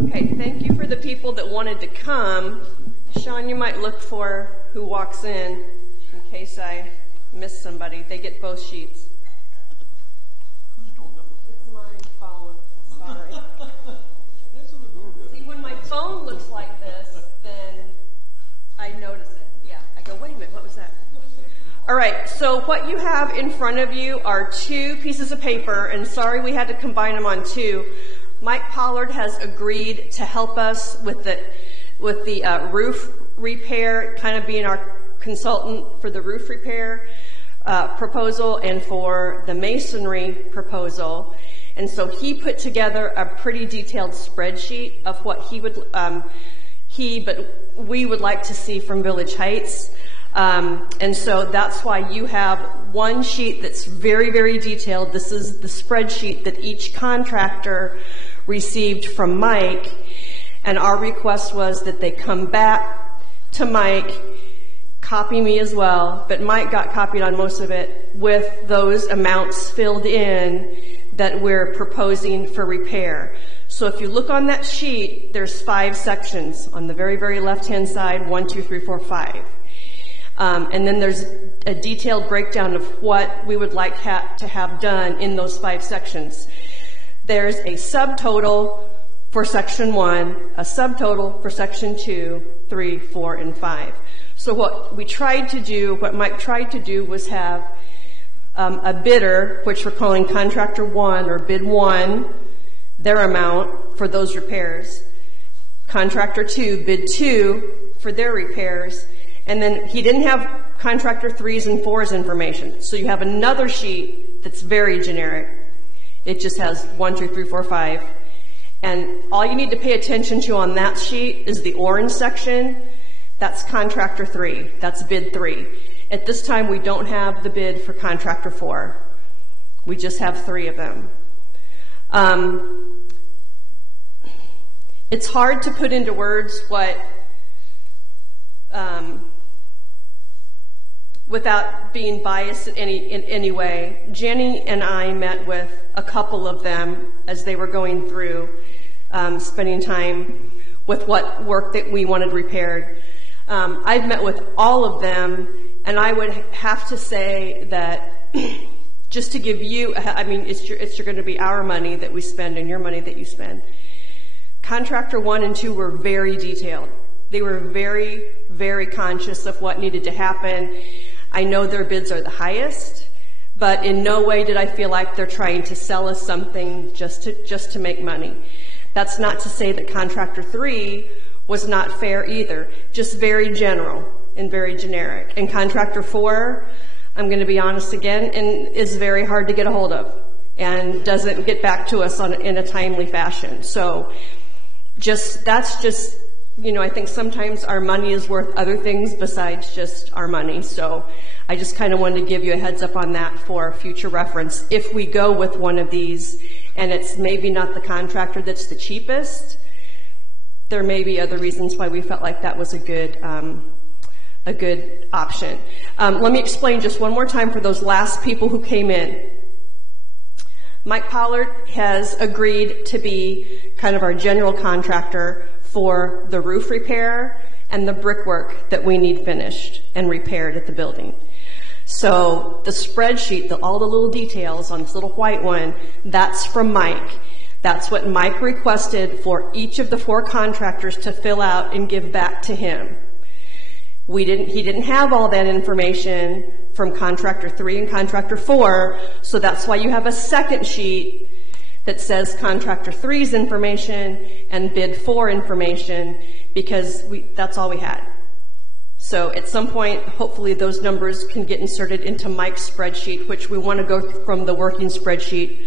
Okay, thank you for the people that wanted to come. Sean, you might look for who walks in case I miss somebody. They get both sheets. It's my phone. Sorry. See, when my phone looks like this, then I notice it. Yeah, I go, wait a minute, what was that? All right, so what you have in front of you are two pieces of paper, and sorry we had to combine them on two. Mike Pollard has agreed to help us with the roof repair, kind of being our consultant for the roof repair proposal and for the masonry proposal. And so he put together a pretty detailed spreadsheet of what we would like to see from Village Heights. And so that's why you have one sheet that's very, very detailed. This is the spreadsheet that each contractor received from Mike, and our request was that they come back to Mike, copy me as well, but Mike got copied on most of it, with those amounts filled in that we're proposing for repair. So if you look on that sheet, there's 5 sections on the very, very left-hand side, 1, 2, 3, 4, 5. And then there's a detailed breakdown of what we would like to have done in those 5 sections. There's a subtotal for section 1, a subtotal for section 2, 3, 4, and 5. So what Mike tried to do was have a bidder, which we're calling contractor 1 or bid 1, their amount for those repairs. Contractor 2, bid 2 for their repairs. And then he didn't have contractor 3's and 4's information. So you have another sheet that's very generic. It just has 1, 2, 3, 4, 5. And all you need to pay attention to on that sheet is the orange section. That's contractor 3. That's bid 3. At this time, we don't have the bid for contractor 4. We just have 3 of them. It's hard to put into words what, without being biased in any way. Jenny and I met with a couple of them as they were going through, spending time with what work that we wanted repaired. I've met with all of them, and I would have to say that just to give you, I mean, it's going to be our money that we spend and your money that you spend. Contractor 1 and 2 were very detailed. They were very, very conscious of what needed to happen. I know their bids are the highest, but in no way did I feel like they're trying to sell us something just to make money. That's not to say that contractor 3 was not fair either, just very general and very generic. And contractor 4, I'm going to be honest again, and is very hard to get a hold of and doesn't get back to us in a timely fashion. So that's just, you know, I think sometimes our money is worth other things besides just our money. So I just kind of wanted to give you a heads up on that for future reference. If we go with one of these and it's maybe not the contractor that's the cheapest, there may be other reasons why we felt like that was a good option. Let me explain just one more time for those last people who came in. Mike Pollard has agreed to be kind of our general contractor for the roof repair and the brickwork that we need finished and repaired at the building. So the spreadsheet, all the little details on this little white one, that's from Mike. That's what Mike requested for each of the 4 contractors to fill out and give back to him. He didn't have all that information from contractor 3 and contractor 4, so that's why you have a second sheet that says contractor 3's information and bid 4 information, because that's all we had. So at some point, hopefully those numbers can get inserted into Mike's spreadsheet, which we want to go from the working spreadsheet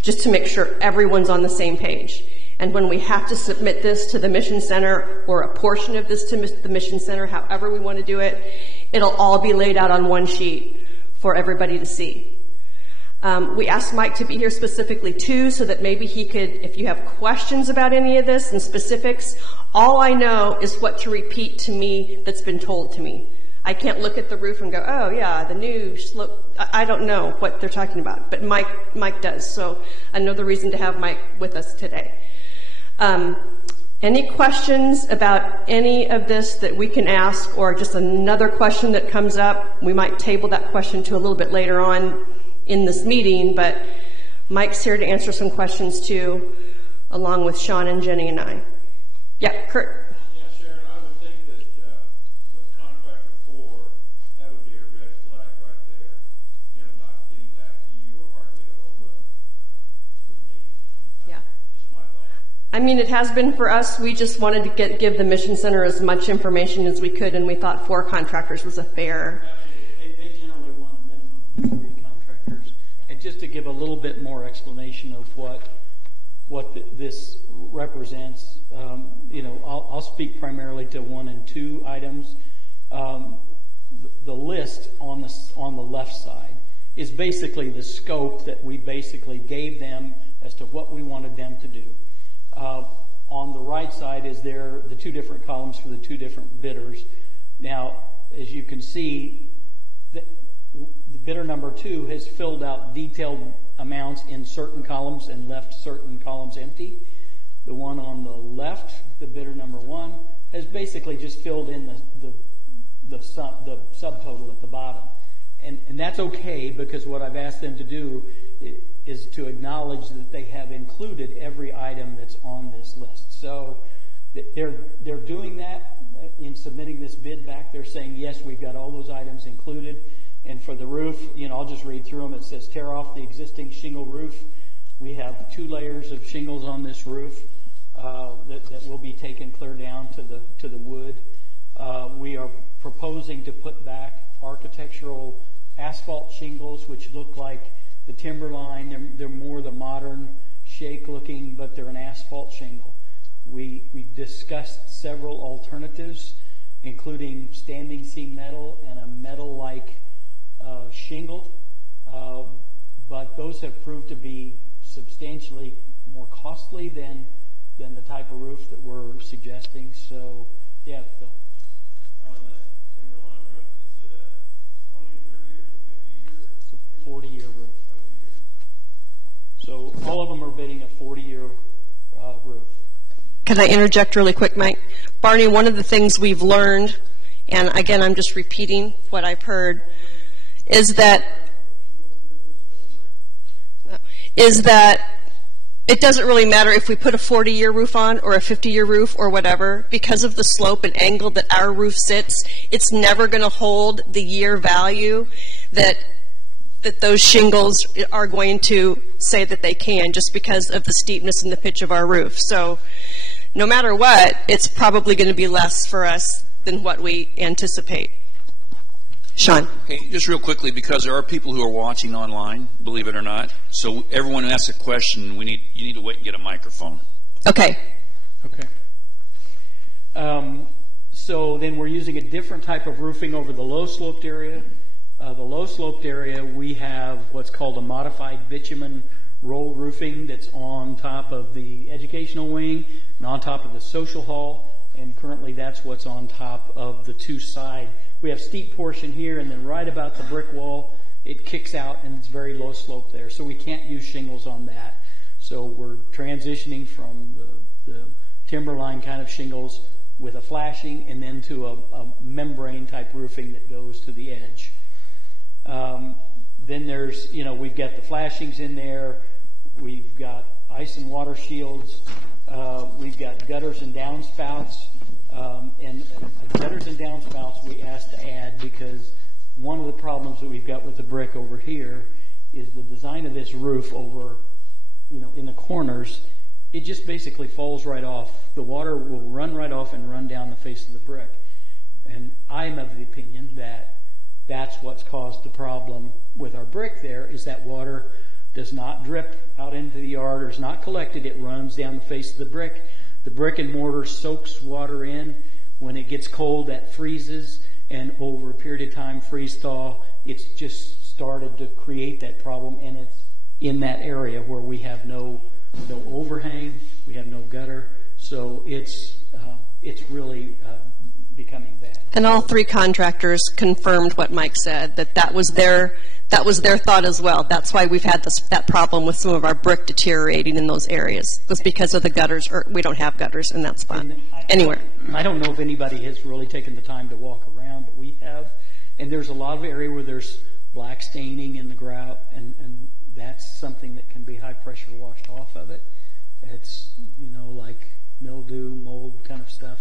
just to make sure everyone's on the same page. And when we have to submit this to the Mission Center or a portion of this to the Mission Center, however we want to do it, it'll all be laid out on one sheet for everybody to see. We asked Mike to be here specifically too, so that maybe he could, if you have questions about any of this and specifics, all I know is what to repeat to me that's been told to me. I can't look at the roof and go, oh yeah, the new slope. I don't know what they're talking about, but Mike does. So another reason to have Mike with us today. Any questions about any of this that we can ask, or just another question that comes up? We might table that question to a little bit later on in this meeting, but Mike's here to answer some questions too, along with Sean and Jenny and I. Yeah, Kurt. Yeah, Sharon, I would think that with contractor 4, that would be a red flag right there. You know, not getting back to you or hardly a hold of me. Yeah. Just my thought. I mean, it has been for us. We just wanted to give the Mission Center as much information as we could, and we thought 4 contractors was a fair. They generally want a minimum of 3 contractors. And just to give a little bit more explanation of what this represents, you know, I'll speak primarily to 1 and 2 items. The list on the left side is basically the scope that we basically gave them as to what we wanted them to do. On the right side is the 2 different columns for the 2 different bidders. Now, as you can see, the bidder number 2 has filled out detailed amounts in certain columns and left certain columns empty. The one on the left, the bidder number 1, has basically just filled in the subtotal at the bottom. And that's okay, because what I've asked them to do is to acknowledge that they have included every item that's on this list. So they're doing that in submitting this bid back. They're saying, yes, we've got all those items included. And for the roof, you know, I'll just read through them. It says, tear off the existing shingle roof. We have 2 layers of shingles on this roof that will be taken clear down to the wood. We are proposing to put back architectural asphalt shingles, which look like the timberline. They're more the modern shake looking, but they're an asphalt shingle. We discussed several alternatives, including standing seam metal and a metal-like shingle, but those have proved to be substantially more costly than the type of roof that we're suggesting. So, yeah, Phil. On the timberline roof, is it a 20, 30, or 50 year? It's a 40-year roof. So all of them are bidding a 40-year roof. Can I interject really quick, Mike? Barney, one of the things we've learned, and again, I'm just repeating what I've heard, is that it doesn't really matter if we put a 40-year roof on or a 50-year roof or whatever. Because of the slope and angle that our roof sits, it's never going to hold the year value that those shingles are going to say that they can, just because of the steepness and the pitch of our roof. So no matter what, it's probably going to be less for us than what we anticipate. Sean. Hey, just real quickly, because there are people who are watching online, believe it or not. So everyone who asks a question, you need to wait and get a microphone. Okay. Okay. So then we're using a different type of roofing over the low-sloped area. The low-sloped area, we have what's called a modified bitumen roll roofing that's on top of the educational wing and on top of the social hall, and currently that's what's on top of the 2 side. We have steep portion here, and then right about the brick wall, it kicks out, and it's very low slope there. So we can't use shingles on that. So we're transitioning from the timberline kind of shingles with a flashing, and then to a membrane type roofing that goes to the edge. Then there's, you know, we've got the flashings in there. We've got ice and water shields. We've got gutters and downspouts. And gutters and downspouts we asked to add because one of the problems that we've got with the brick over here is the design of this roof over, you know, in the corners. It just basically falls right off. The water will run right off and run down the face of the brick. And I'm of the opinion that that's what's caused the problem with our brick there, is that water does not drip out into the yard or is not collected. It runs down the face of the brick. The brick and mortar soaks water in. When it gets cold, that freezes, and over a period of time, freeze-thaw, it's just started to create that problem, and it's in that area where we have no overhang, we have no gutter, so it's really becoming bad. And all 3 contractors confirmed what Mike said, that was their That was their thought as well. That's why we've had that problem with some of our brick deteriorating in those areas. It's because of the gutters, or we don't have gutters in that spot anywhere. I don't know if anybody has really taken the time to walk around, but we have. And there's a lot of area where there's black staining in the grout, and that's something that can be high pressure washed off of it. It's, like mildew, mold kind of stuff.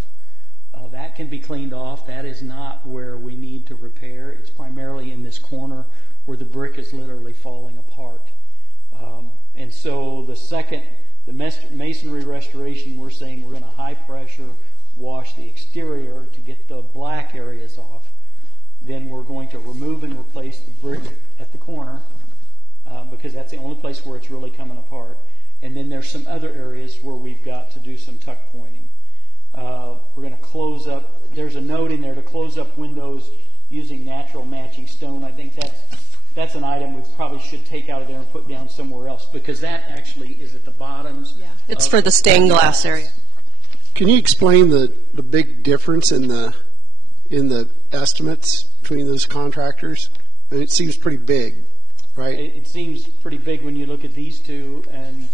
That can be cleaned off. That is not where we need to repair. It's primarily in this corner where the brick is literally falling apart. And so the masonry restoration, we're saying we're going to high pressure wash the exterior to get the black areas off. Then we're going to remove and replace the brick at the corner because that's the only place where it's really coming apart. And then there's some other areas where we've got to do some tuck pointing. We're going to close up. There's a note in there to close up windows using natural matching stone. I think that's an item we probably should take out of there and put down somewhere else because that actually is at the bottoms. Yeah, it's for the stained glass area. Can you explain the big difference in the estimates between those contractors? I mean, it seems pretty big, right? It seems pretty big when you look at these two, and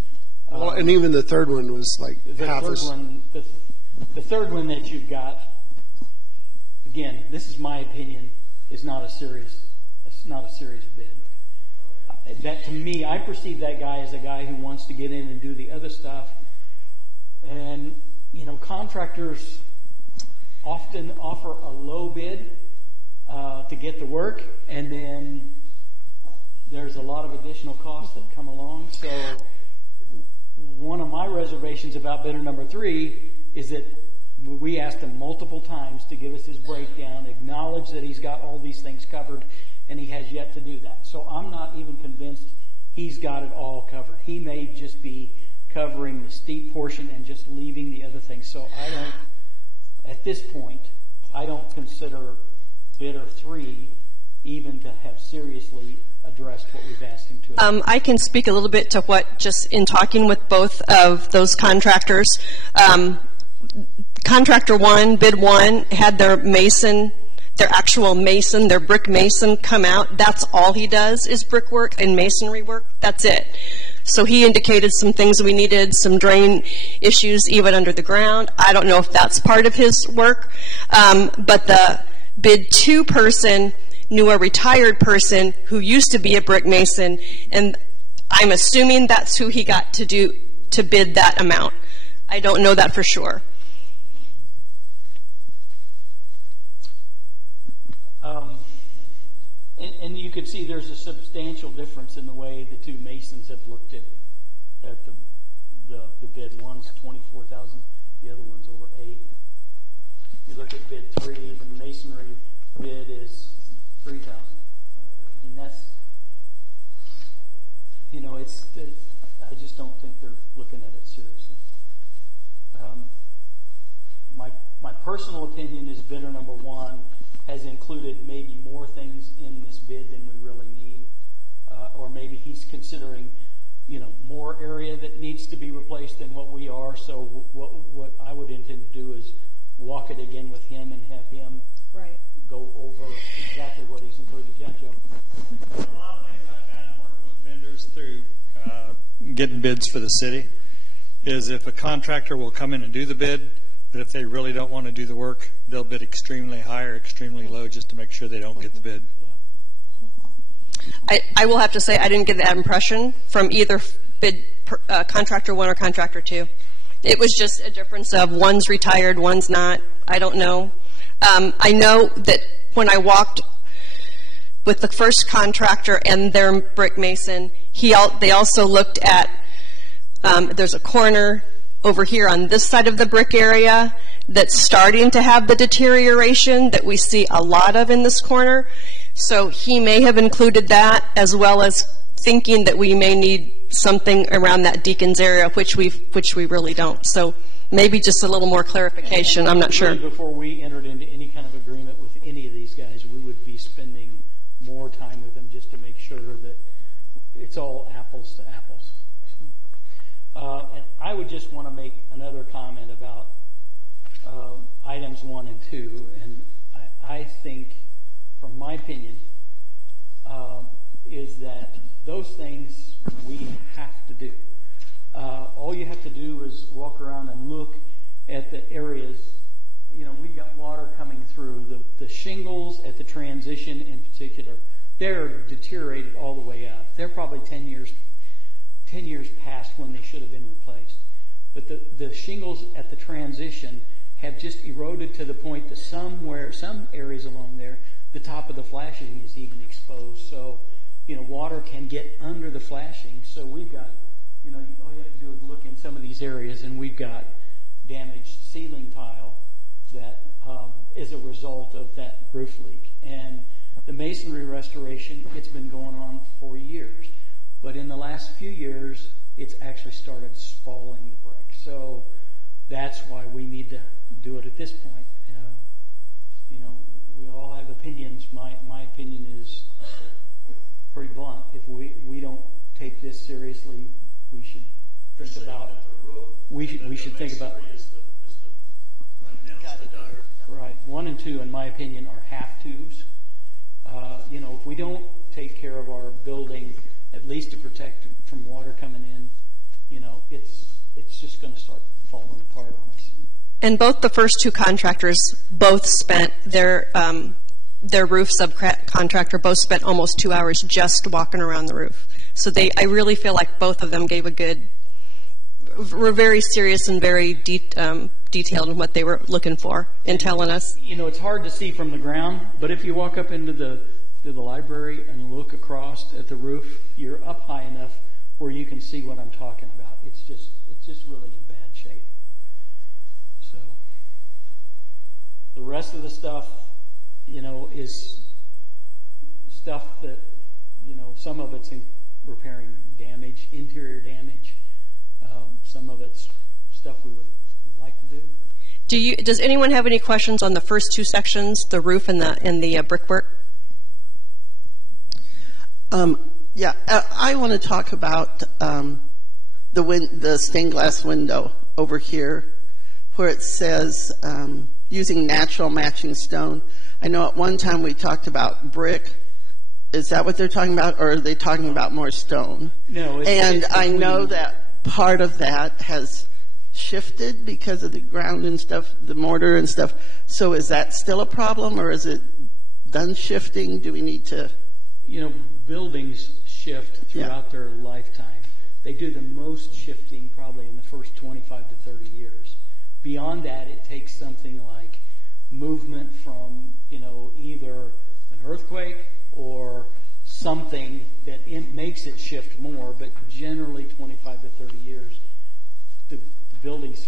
and even the third one was like half as. The third one that you've got, again, this is my opinion, is not a serious bid. That to me, I perceive that guy as a guy who wants to get in and do the other stuff. And contractors often offer a low bid to get the work, and then there's a lot of additional costs that come along. So one of my reservations about bidder number 3 is that we asked him multiple times to give us his breakdown, acknowledge that he's got all these things covered, and he has yet to do that. So I'm not even convinced he's got it all covered. He may just be covering the steep portion and just leaving the other things. So at this point, I don't consider bidder 3 even to have seriously addressed what we've asked him to. I can speak a little bit to what, just in talking with both of those contractors. Contractor 1, bid 1, had their actual mason, their brick mason come out. That's all he does is brickwork and masonry work. That's it. So he indicated some things we needed, some drain issues even under the ground. I don't know if that's part of his work. But the bid 2 person knew a retired person who used to be a brick mason, and I'm assuming that's who he got to bid that amount. I don't know that for sure. And you can see there's a substantial difference in the way the 2 masons have looked at the bid. One's $24,000, the other one's over $8,000. You look at bid 3, the masonry bid is $3,000. And that's, I just don't think they're looking at it seriously. My personal opinion is bidder number 1 has included maybe more things in this bid than we really need, or maybe he's considering, more area that needs to be replaced than what we are. So what I would intend to do is walk it again with him and have him go over exactly what he's included. Yeah, Joe. A lot of things I found working with vendors through getting bids for the city is if a contractor will come in and do the bid, but if they really don't want to do the work, they'll bid extremely high or extremely low just to make sure they don't get the bid. I will have to say I didn't get that impression from either contractor 1 or contractor 2. It was just a difference of one's retired, one's not. I don't know. I know that when I walked with the first contractor and their brick mason, they also looked at, there's a corner over here on this side of the brick area that's starting to have the deterioration that we see a lot of in this corner. So he may have included that, as well as thinking that we may need something around that Deacon's area, which we really don't. So maybe just a little more clarification. I'm not sure. Before we entered into any kind of agreement with any of these guys, we would be spending more time with them just to make sure that it's all apples to apples. And I would just want to make another comment about items 1 and 2. And I think, from my opinion, is that those things we have to do. All you have to do is walk around and look at the areas. We've got water coming through. The shingles at the transition in particular, they're deteriorated all the way up. They're probably 10 years past when they should have been replaced. But the shingles at the transition have just eroded to the point that some areas along there, the top of the flashing is even exposed. So, water can get under the flashing. So we've got, all you have to do is look in some of these areas, and we've got damaged ceiling tile that is a result of that roof leak. And the masonry restoration, it's been going on for years. But in the last few years, it's actually started spalling the brick. So that's why we need to do it at this point. We all have opinions. My opinion is pretty blunt. If we don't take this seriously, we should think about. We should think about. Right, 1 and 2, in my opinion, are half twos. If we don't take care of our building, at least to protect it from water coming in, it's just going to start falling apart on us. And both the first two contractors both spent their roof subcontractor both spent almost 2 hours just walking around the roof. So I really feel like both of them were very serious and very detailed in what they were looking for in telling us. It's hard to see from the ground, but if you walk up into the library and look across at the roof, you're up high enough where you can see what I'm talking about. It's just really in bad shape. So the rest of the stuff, is stuff that, some of it's in repairing damage, interior damage. Some of it's stuff we would like to do. Does anyone have any questions on the first two sections, the roof and the brickwork? Yeah, I want to talk about the stained glass window over here, where it says using natural matching stone. I know at one time we talked about brick. Is that what they're talking about, or are they talking about more stone? No. I know that part of that has shifted because of the ground and stuff, the mortar and stuff. So is that still a problem, or is it done shifting? Do we need to? Buildings shift throughout their lifetime. They do the most shifting probably in the first 25 to 30 years. Beyond that, it takes something like movement from, either an earthquake or something that makes it shift more, but generally 25 to 30 years, the building's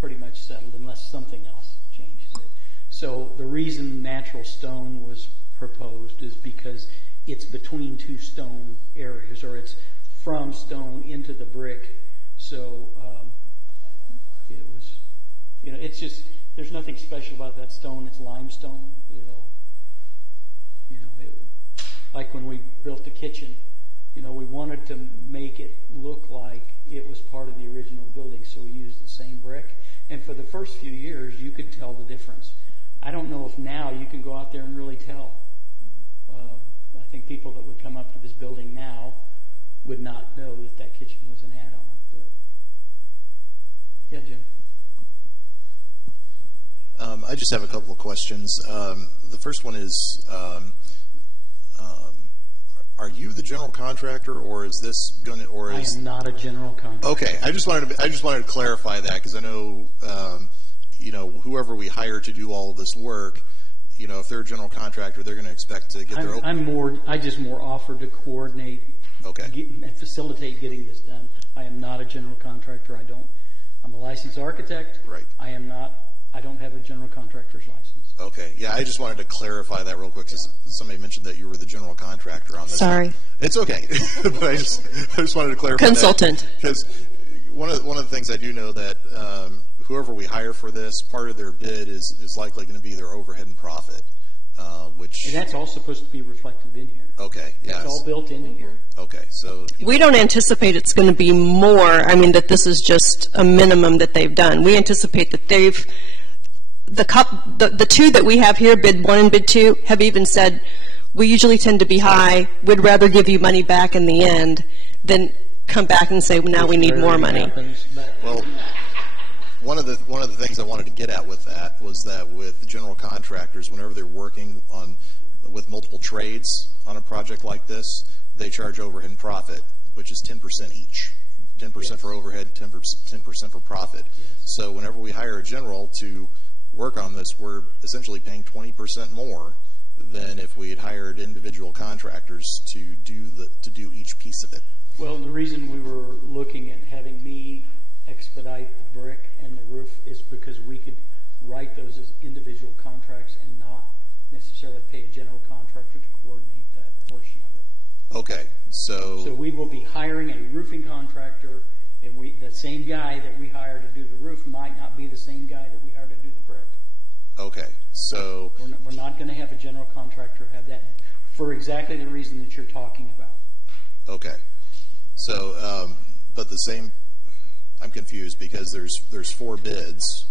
pretty much settled unless something else changes it. So the reason natural stone was proposed is because it's between two stone areas, or it's from stone into the brick. So it was, it's just, there's nothing special about that stone. It's limestone. Like when we built the kitchen, we wanted to make it look like it was part of the original building, so we used the same brick. And for the first few years, you could tell the difference. I don't know if now you can go out there and really tell. I think people that would come up to this building now would not know that kitchen was an add-on. But yeah, Jim. I just have a couple of questions. The first one is, are you the general contractor, or is this going to? Or is I am not a general contractor. Okay, I just wanted to clarify that, because I know whoever we hire to do all of this work, if they're a general contractor, they're going to expect to get their. I just more offer to coordinate. Okay. And facilitate getting this done. I am not a general contractor. I'm a licensed architect. Right. I don't have a general contractor's license. Okay. Yeah, I just wanted to clarify that real quick, because somebody mentioned that you were the general contractor on this. Sorry. It's okay. But I just wanted to clarify. Consultant. Because one of the things I do know that whoever we hire for this, part of their bid is likely going to be their overhead and profit, which. And that's all supposed to be reflected in here. Okay. Yeah. It's all built into here. Okay. So. We don't anticipate it's going to be more. That this is just a minimum that they've done. We anticipate that the two that we have here, bid 1 and bid 2, have even said we usually tend to be high. We'd rather give you money back in the end than come back and say, well, now we need more money. Well, one of the things I wanted to get at with that was that with general contractors, whenever they're working with multiple trades on a project like this, they charge overhead and profit, which is 10% each. 10% for overhead, 10% for profit. Yes. So whenever we hire a general to work on this, we're essentially paying 20% more than if we had hired individual contractors to do each piece of it. Well, the reason we were looking at having me expedite the brick and the roof is because we could write those as individual contracts and not necessarily pay a general contractor to coordinate that portion of it. Okay, So we will be hiring a roofing contractor, and the same guy that we hire to do the roof might not be the same guy that we hire to do the brick. okay, so We're not going to have a general contractor have that for exactly the reason that you're talking about. okay, so but the same. I'm confused because there's 4 bids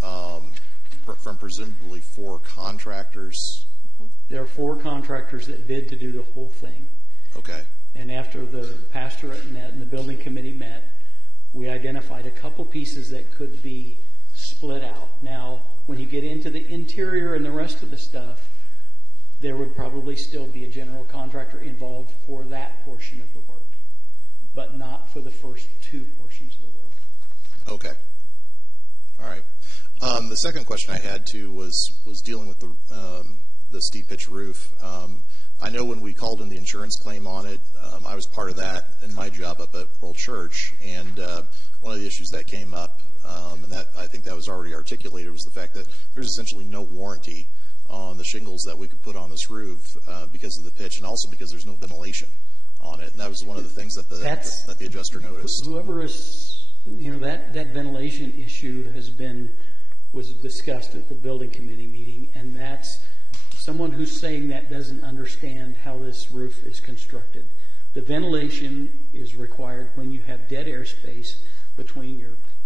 from presumably 4 contractors. There are 4 contractors that bid to do the whole thing. Okay. And after the pastorate met and the building committee met, we identified a couple pieces that could be split out. Now, when you get into the interior and the rest of the stuff, there would probably still be a general contractor involved for that portion of the work, but not for the first 2 portions of the work. Okay. All right. The second question I had too was dealing with the steep pitch roof. I know when we called in the insurance claim on it, I was part of that in my job up at World Church, and one of the issues that came up, and that I think that was already articulated, was the fact that there's essentially no warranty on the shingles that we could put on this roof because of the pitch, and also because there's no ventilation on it. And that was one of the things that the adjuster noticed. Whoever is, that ventilation issue was discussed at the building committee meeting, and that's someone who's saying that doesn't understand how this roof is constructed. The ventilation is required when you have dead air space between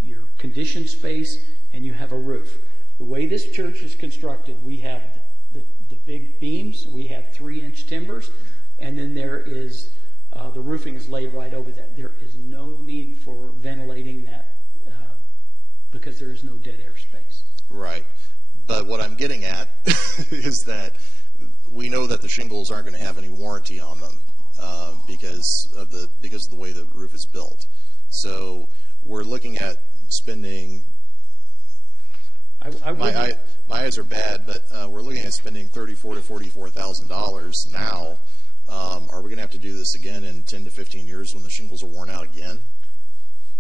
your conditioned space and you have a roof. The way this church is constructed, we have the big beams, we have 3-inch timbers, and then there is the roofing is laid right over that. There is no need for ventilating that because there is no dead air space. Right. But what I'm getting at is that we know that the shingles aren't going to have any warranty on them because of the way the roof is built. So we're looking at spending. My eyes are bad, but we're looking at spending $34,000 to $44,000 now. Are we going to have to do this again in 10 to 15 years when the shingles are worn out again?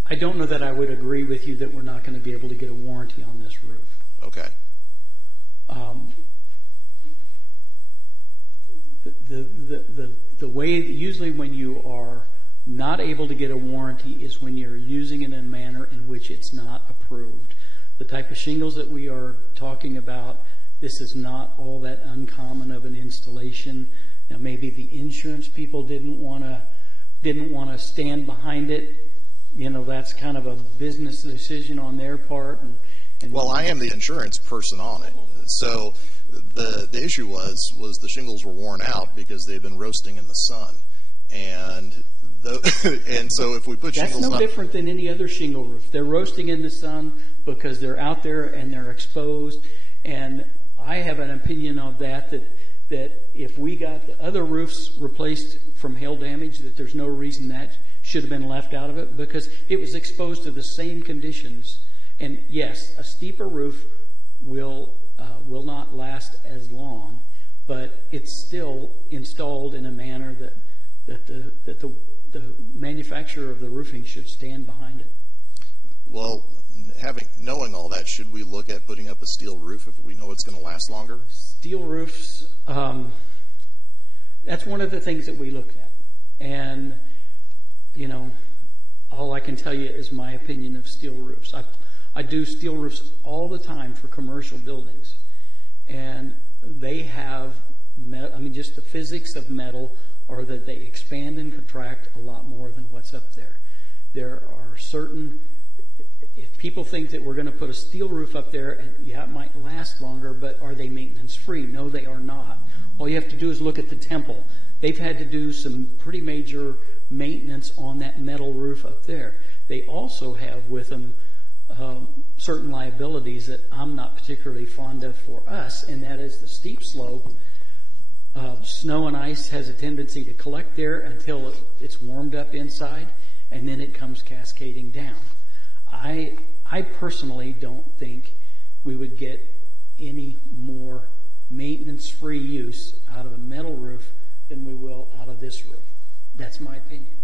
I don't know that I would agree with you that we're not going to be able to get a warranty on this roof. Okay. The way usually when you are not able to get a warranty is when you're using it in a manner in which it's not approved. The type of shingles that we are talking about, this is not all that uncommon of an installation. Now maybe the insurance people didn't want to stand behind it. That's kind of a business decision on their part. Well, I am the insurance person on it. So the issue was the shingles were worn out because they've been roasting in the sun. And so if we put shingles That's no different than any other shingle roof. They're roasting in the sun because they're out there and they're exposed. And I have an opinion of that if we got the other roofs replaced from hail damage, that there's no reason that should have been left out of it because it was exposed to the same conditions. And yes, a steeper roof will not last as long, but it's still installed in a manner that the manufacturer of the roofing should stand behind it. Well, knowing all that, should we look at putting up a steel roof if we know it's going to last longer? Steel roofs, that's one of the things that we looked at. And, all I can tell you is my opinion of steel roofs. I do steel roofs all the time for commercial buildings. And they have, just the physics of metal are that they expand and contract a lot more than what's up there. There are certain, if people think that we're going to put a steel roof up there, and it might last longer, but are they maintenance free? No, they are not. All you have to do is look at the temple. They've had to do some pretty major maintenance on that metal roof up there. They also have with them certain liabilities that I'm not particularly fond of for us, and that is the steep slope. Snow and ice has a tendency to collect there until it's warmed up inside, and then it comes cascading down. I personally don't think we would get any more maintenance-free use out of a metal roof than we will out of this roof. That's my opinion.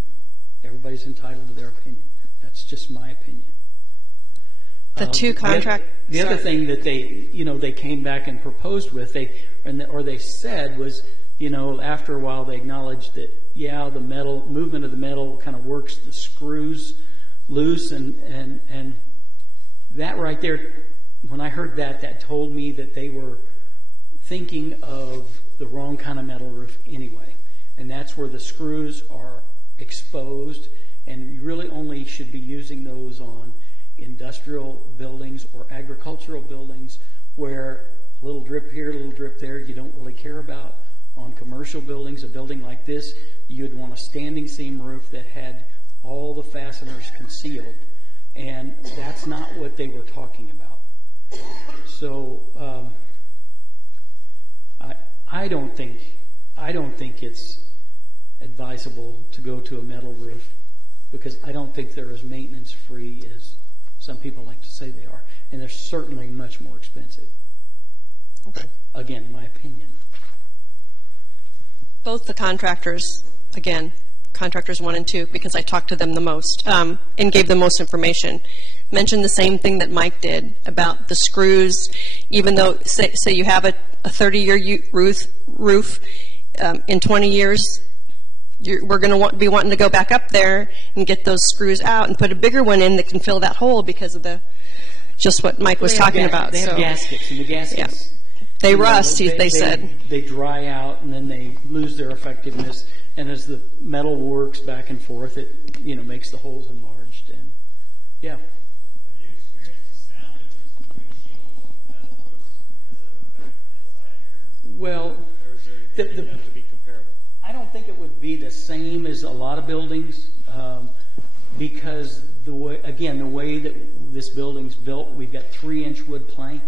Everybody's entitled to their opinion. That's just my opinion. The two contract. The other thing that they came back and proposed with, they said was, after a while they acknowledged that, the metal movement of the metal kind of works the screws loose, and that right there, when I heard that told me that they were thinking of the wrong kind of metal roof anyway, and that's where the screws are exposed, and you really only should be using those on industrial buildings or agricultural buildings where a little drip here, a little drip there, you don't really care about. On commercial buildings, a building like this, you'd want a standing seam roof that had all the fasteners concealed, and that's not what they were talking about. So I don't think it's advisable to go to a metal roof, because I don't think they're as maintenance free as some people like to say they are, and they're certainly much more expensive. Okay. Again, my opinion. Both the contractors, again, contractors 1 and 2, because I talked to them the most and gave them most information, mentioned the same thing that Mike did about the screws. Even though, say you have a 30-year roof, in 20 years, we're going to be wanting to go back up there and get those screws out and put a bigger one in that can fill that hole because of just what Mike was talking about. They have gaskets, and the gaskets... Yeah. They rust, they said. They dry out, and then they lose their effectiveness. And as the metal works back and forth, it makes the holes enlarged. And yeah. Have you experienced the sound difference between shingles and metal roofs as it affects inside here? Well, Or is there anything that have to be comparable? I don't think it would be the same as a lot of buildings, because the way that this building's built, we've got 3-inch wood plank.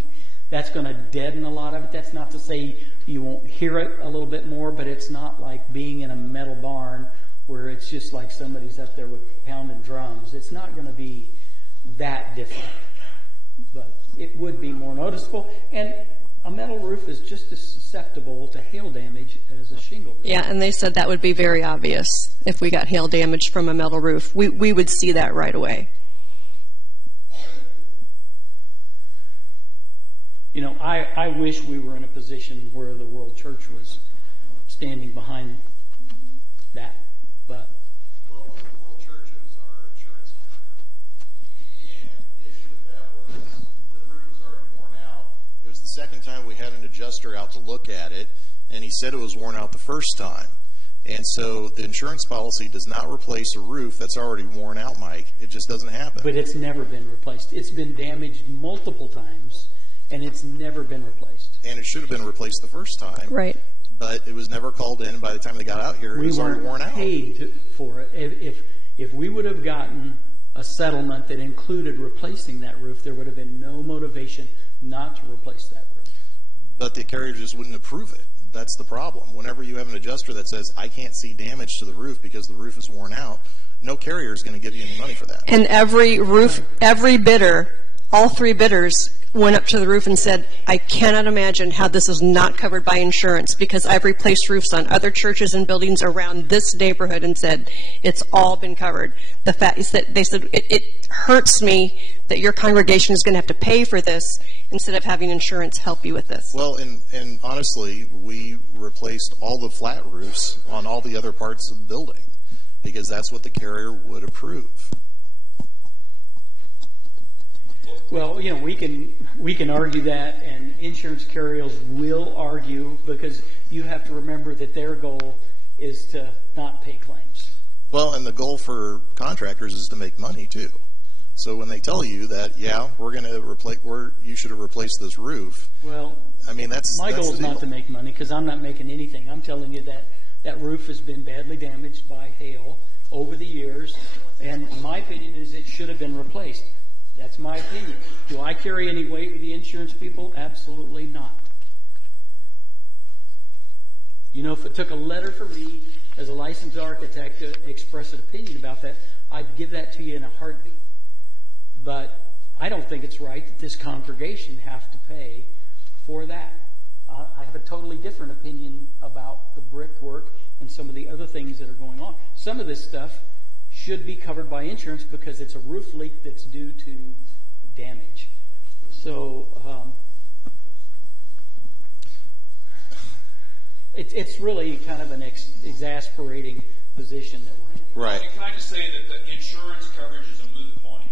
That's going to deaden a lot of it. That's not to say you won't hear it a little bit more, but it's not like being in a metal barn where it's just like somebody's up there with pounding drums. It's not going to be that different, but it would be more noticeable. And a metal roof is just as susceptible to hail damage as a shingle roof. Yeah, and they said that would be very obvious if we got hail damage from a metal roof. We would see that right away. I wish we were in a position where the World Church was standing behind that, but... Well, with the World Church, it was our insurance carrier. And the issue with that was the roof was already worn out. It was the second time we had an adjuster out to look at it, and he said it was worn out the first time. And so the insurance policy does not replace a roof that's already worn out, Mike. It just doesn't happen. But it's never been replaced. It's been damaged multiple times, and it's never been replaced. And it should have been replaced the first time. Right. But it was never called in. By the time they got out here, it was already worn out. We weren't paid for it. If we would have gotten a settlement that included replacing that roof, there would have been no motivation not to replace that roof. But the carrier just wouldn't approve it. That's the problem. Whenever you have an adjuster that says, I can't see damage to the roof because the roof is worn out, no carrier is going to give you any money for that. And every bidder, all 3 bidders, went up to the roof and said, I cannot imagine how this is not covered by insurance, because I've replaced roofs on other churches and buildings around this neighborhood and said, it's all been covered. The fact is that they said, it hurts me that your congregation is going to have to pay for this instead of having insurance help you with this. Well, and honestly, we replaced all the flat roofs on all the other parts of the building because that's what the carrier would approve. Well, we can argue that, and insurance carriers will argue, because you have to remember that their goal is to not pay claims. Well, and the goal for contractors is to make money too. So when they tell you that, yeah, we're going to replace, you should have replaced this roof. Well, I mean, my goal is not to make money because I'm not making anything. I'm telling you that that roof has been badly damaged by hail over the years, and my opinion is it should have been replaced. That's my opinion. Do I carry any weight with the insurance people? Absolutely not. You know, if it took a letter from me as a licensed architect to express an opinion about that, I'd give that to you in a heartbeat. But I don't think it's right that this congregation have to pay for that. I have a totally different opinion about the brickwork and some of the other things that are going on. Some of this stuff should be covered by insurance because it's a roof leak that's due to damage. So it's really kind of an exasperating position that we're in. Right. Can I just say that the insurance coverage is a moot point?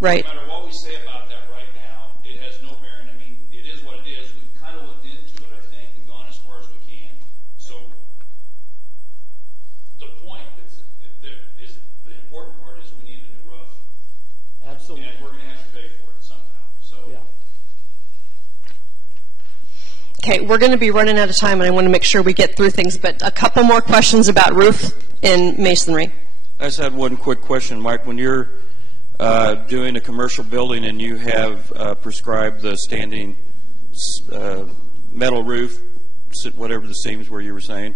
Right. No matter what we say about that right now, it has no bearing. I mean, it is what it is. We've kind of looked into it, I think, and gone as far as we can. So the point is the important part is we need a new roof. Absolutely. And we're going to have to pay for it somehow. So. Yeah. Okay, we're going to be running out of time, and I want to make sure we get through things, but a couple more questions about roof and masonry. I just had one quick question, Mike. When you're doing a commercial building and you have prescribed the standing metal roof, whatever the seams were you were saying,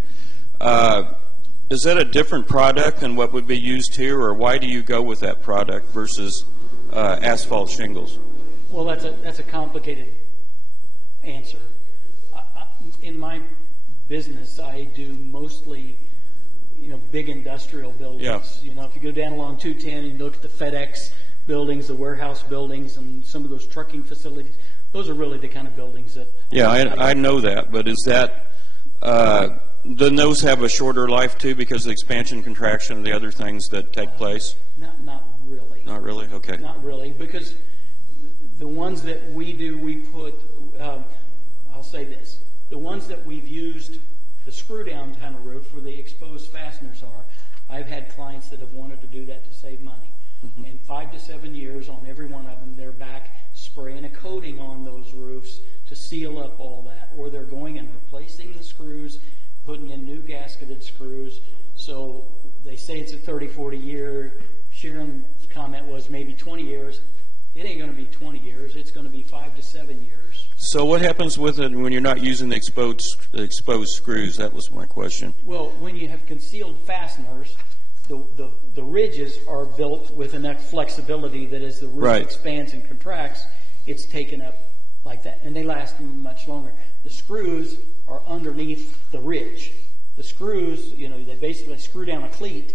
is that a different product than what would be used here, or why do you go with that product versus asphalt shingles? Well, that's a complicated answer. In my business, I do mostly, big industrial buildings. Yeah. If you go down along 210 and you look at the FedEx buildings, the warehouse buildings, and some of those trucking facilities, those are really the kind of buildings that... Yeah, I know that, but is that... do those have a shorter life, too, because of the expansion, contraction, and the other things that take place? Not really. Not really? Okay. Not really, because the ones that we do, we put... I'll say this. The ones that we've used, the screw-down kind of roof where the exposed fasteners are, I've had clients that have wanted to do that to save money. Mm-hmm. In 5 to 7 years on every one of them, they're back spraying a coating on those roofs to seal up all that. Or they're going and replacing the screws, putting in new gasketed screws. So they say it's a 30, 40 year. Sharon's comment was maybe 20 years. It ain't going to be 20 years. It's going to be 5 to 7 years. So what happens with it when you're not using the exposed screws? That was my question. Well, when you have concealed fasteners, the ridges are built with enough flexibility that as the roof expands and contracts, it's taken up like that. And they last much longer. The screws are underneath the ridge. The screws, they basically screw down a cleat,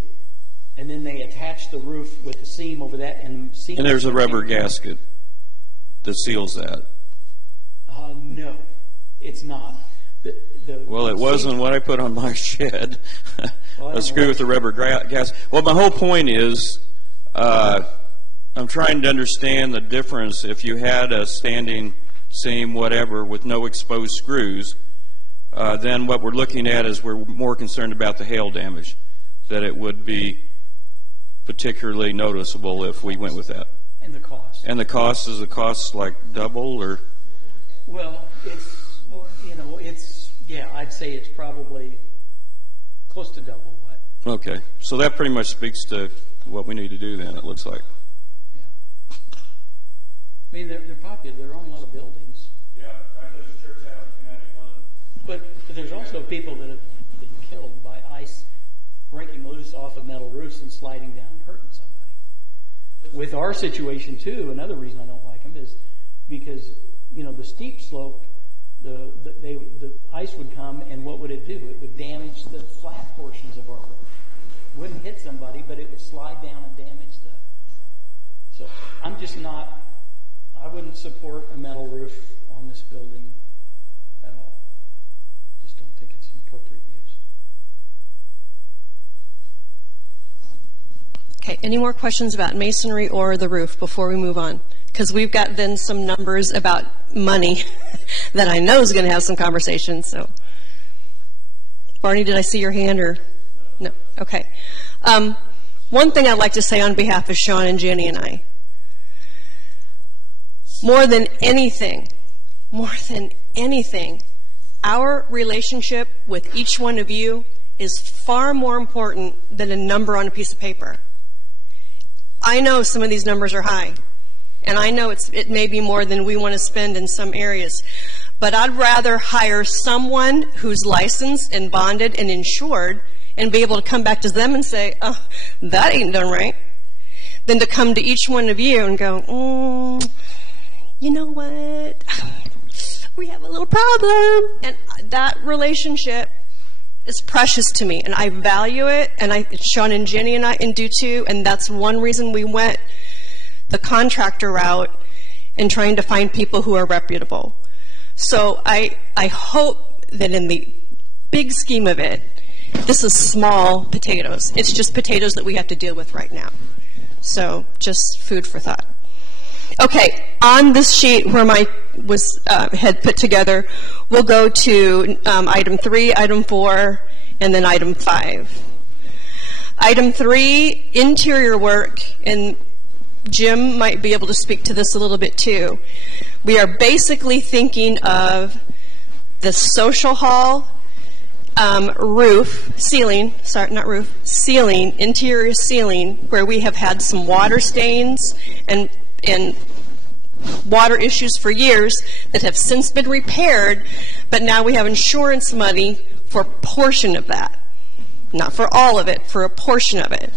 and then they attach the roof with the seam over that. And there's a rubber gasket that seals that. No, it's not. Well, it wasn't what I put on my shed. A screw with the rubber gasket. Well, my whole point is I'm trying to understand the difference if you had a standing seam, whatever, with no exposed screws. Then what we're looking at is we're more concerned about the hail damage, that it would be particularly noticeable if we went with that. And the cost. And the cost, is the cost like double or? Well, I'd say it's probably close to double what. Okay, so that pretty much speaks to what we need to do then, it looks like. Yeah. I mean, they're popular. They're on a lot of buildings. Yeah, I live in Church House, United London. But there's also people that have been killed by ice breaking loose off of metal roofs and sliding down and hurting somebody. With our situation, too, another reason I don't like them is because, the steep slope, the ice would come, and what would it do? It would damage the flat portions of our roof. It wouldn't hit somebody, but it would slide down and damage So I'm just not, I wouldn't support a metal roof on this building at all. Just don't think it's an appropriate use. Okay, any more questions about masonry or the roof before we move on? Because we've got then some numbers about money that I know is going to have some conversation. So, Barney, did I see your hand or no? Okay. One thing I'd like to say on behalf of Sean and Jenny and I, more than anything, our relationship with each one of you is far more important than a number on a piece of paper. I know some of these numbers are high, and I know it may be more than we want to spend in some areas, but I'd rather hire someone who's licensed and bonded and insured and be able to come back to them and say, oh, that ain't done right, than to come to each one of you and go, you know what, we have a little problem. And that relationship is precious to me, and I value it, and Sean and Jenny and I do too, and that's one reason we went the contractor route in trying to find people who are reputable. So I hope that in the big scheme of it, this is small potatoes. It's just potatoes that we have to deal with right now. So just food for thought. Okay, on this sheet where my had put together, we'll go to item 3, item 4, and then item 5. Item 3, interior work, and Jim might be able to speak to this a little bit too. We are basically thinking of the social hall ceiling, interior ceiling, where we have had some water stains and water issues for years that have since been repaired, but now we have insurance money for a portion of that. Not for all of it, for a portion of it.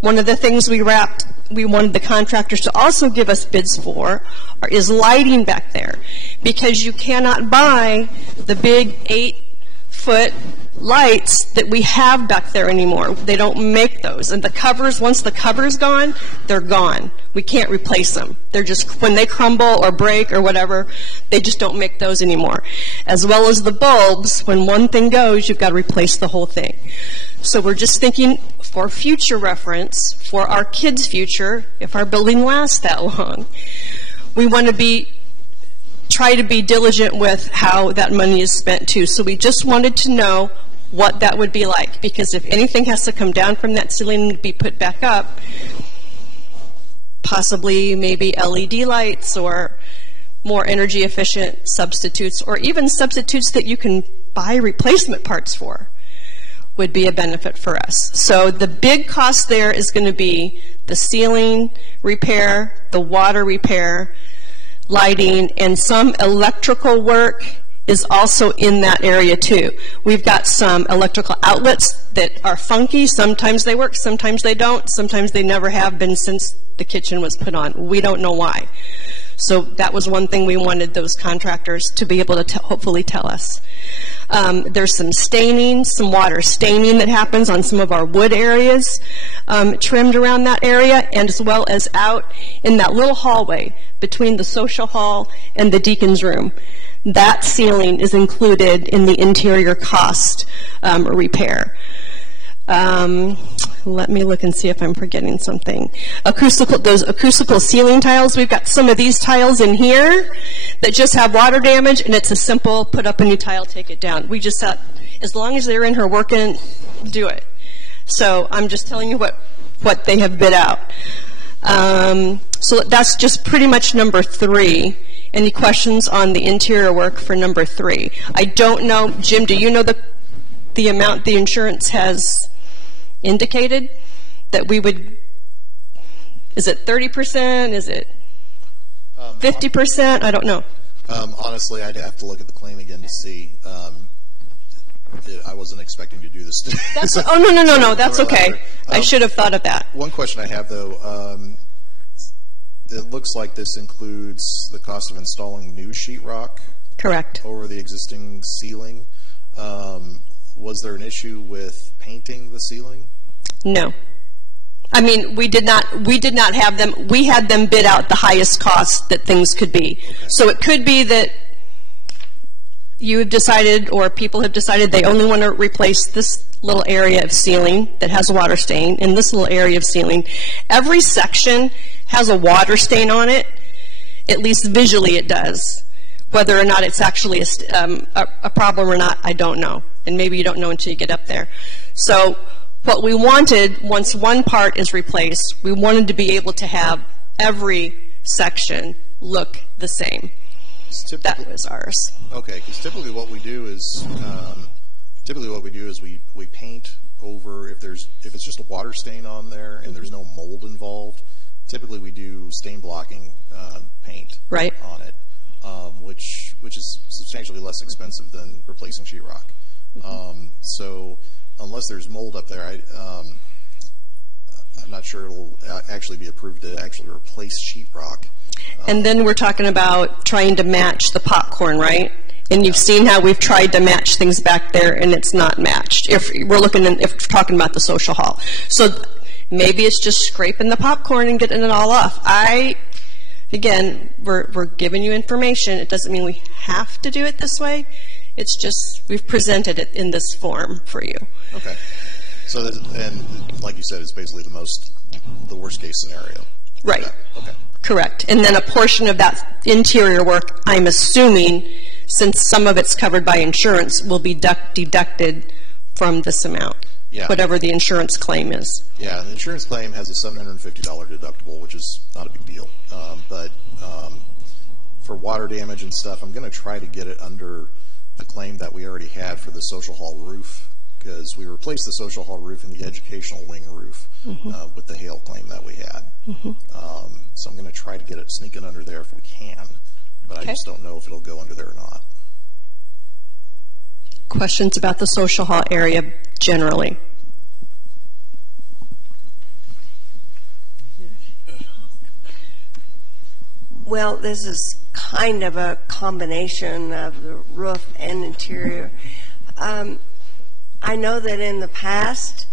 One of the things we wanted the contractors to also give us bids for is lighting back there, because you cannot buy the big 8-foot lights that we have back there anymore. They don't make those. And the covers, once the cover's gone, they're gone. We can't replace them. They're just, when they crumble or break or whatever, they just don't make those anymore. As well as the bulbs, when one thing goes, you've got to replace the whole thing. So we're just thinking for future reference, for our kids' future, if our building lasts that long, we want to try to be diligent with how that money is spent too. So we just wanted to know what that would be like, because if anything has to come down from that ceiling and be put back up, possibly maybe LED lights or more energy efficient substitutes, or even substitutes that you can buy replacement parts for, would be a benefit for us. So the big cost there is going to be the ceiling repair, the water repair, lighting, and some electrical work is also in that area too. We've got some electrical outlets that are funky. Sometimes they work, sometimes they don't. Sometimes they never have been since the kitchen was put on. We don't know why. So that was one thing we wanted those contractors to be able to hopefully tell us. There's some staining, some water staining that happens on some of our wood areas, trimmed around that area, and as well as out in that little hallway between the social hall and the deacon's room. That ceiling is included in the interior cost repair. Let me look and see if I'm forgetting something. Those acoustical ceiling tiles, we've got some of these tiles in here that just have water damage, and it's a simple put up a new tile, take it down. We just thought, as long as they're in here working, do it. So I'm just telling you what they have bid out. So that's just pretty much number 3. Any questions on the interior work for number 3? I don't know, Jim, do you know the amount the insurance has indicated that we would, is it 30%? Is it 50%? I don't know. Honestly, I'd have to look at the claim again to see. I wasn't expecting to do this today. Oh, no, that's okay. I should have thought of that. One question I have, though, it looks like this includes the cost of installing new sheetrock. Correct. Over the existing ceiling. Was there an issue with painting the ceiling? No. I mean, we did not have them. We had them bid out the highest cost that things could be. Okay. So it could be that you have decided, or people have decided, they only want to replace this little area of ceiling that has a water stain and this little area of ceiling. Every section has a water stain on it. At least visually it does. Whether or not it's actually a problem or not, I don't know. And maybe you don't know until you get up there. So what we wanted, once one part is replaced, we wanted to be able to have every section look the same. That was ours. Okay, because typically what we do is we paint over if it's just a water stain on there and there's no mold involved. Typically we do stain blocking paint on it, which is substantially less expensive than replacing sheetrock. So unless there's mold up there, I'm not sure it'll actually be approved to actually replace sheetrock. And then we're talking about trying to match the popcorn, right? And you've seen how we've tried to match things back there, and it's not matched. If we're talking about the social hall, so maybe it's just scraping the popcorn and getting it all off. Again, we're giving you information. It doesn't mean we have to do it this way. It's just we've presented it in this form for you. Okay. So and like you said, it's basically the worst case scenario. Right. Yeah. Okay. Correct. And then a portion of that interior work, I'm assuming, since some of it's covered by insurance, will be deducted from this amount, whatever the insurance claim is. Yeah, the insurance claim has a $750 deductible, which is not a big deal. But for water damage and stuff, I'm going to try to get it under the claim that we already had for the social hall roof, because we replaced the social hall roof and the educational wing roof with the hail claim that we had. So I'm going to try to sneak it under there if we can, but I just don't know if it'll go under there or not. Questions about the social hall area generally? Well, this is kind of a combination of the roof and interior. I know that in the past,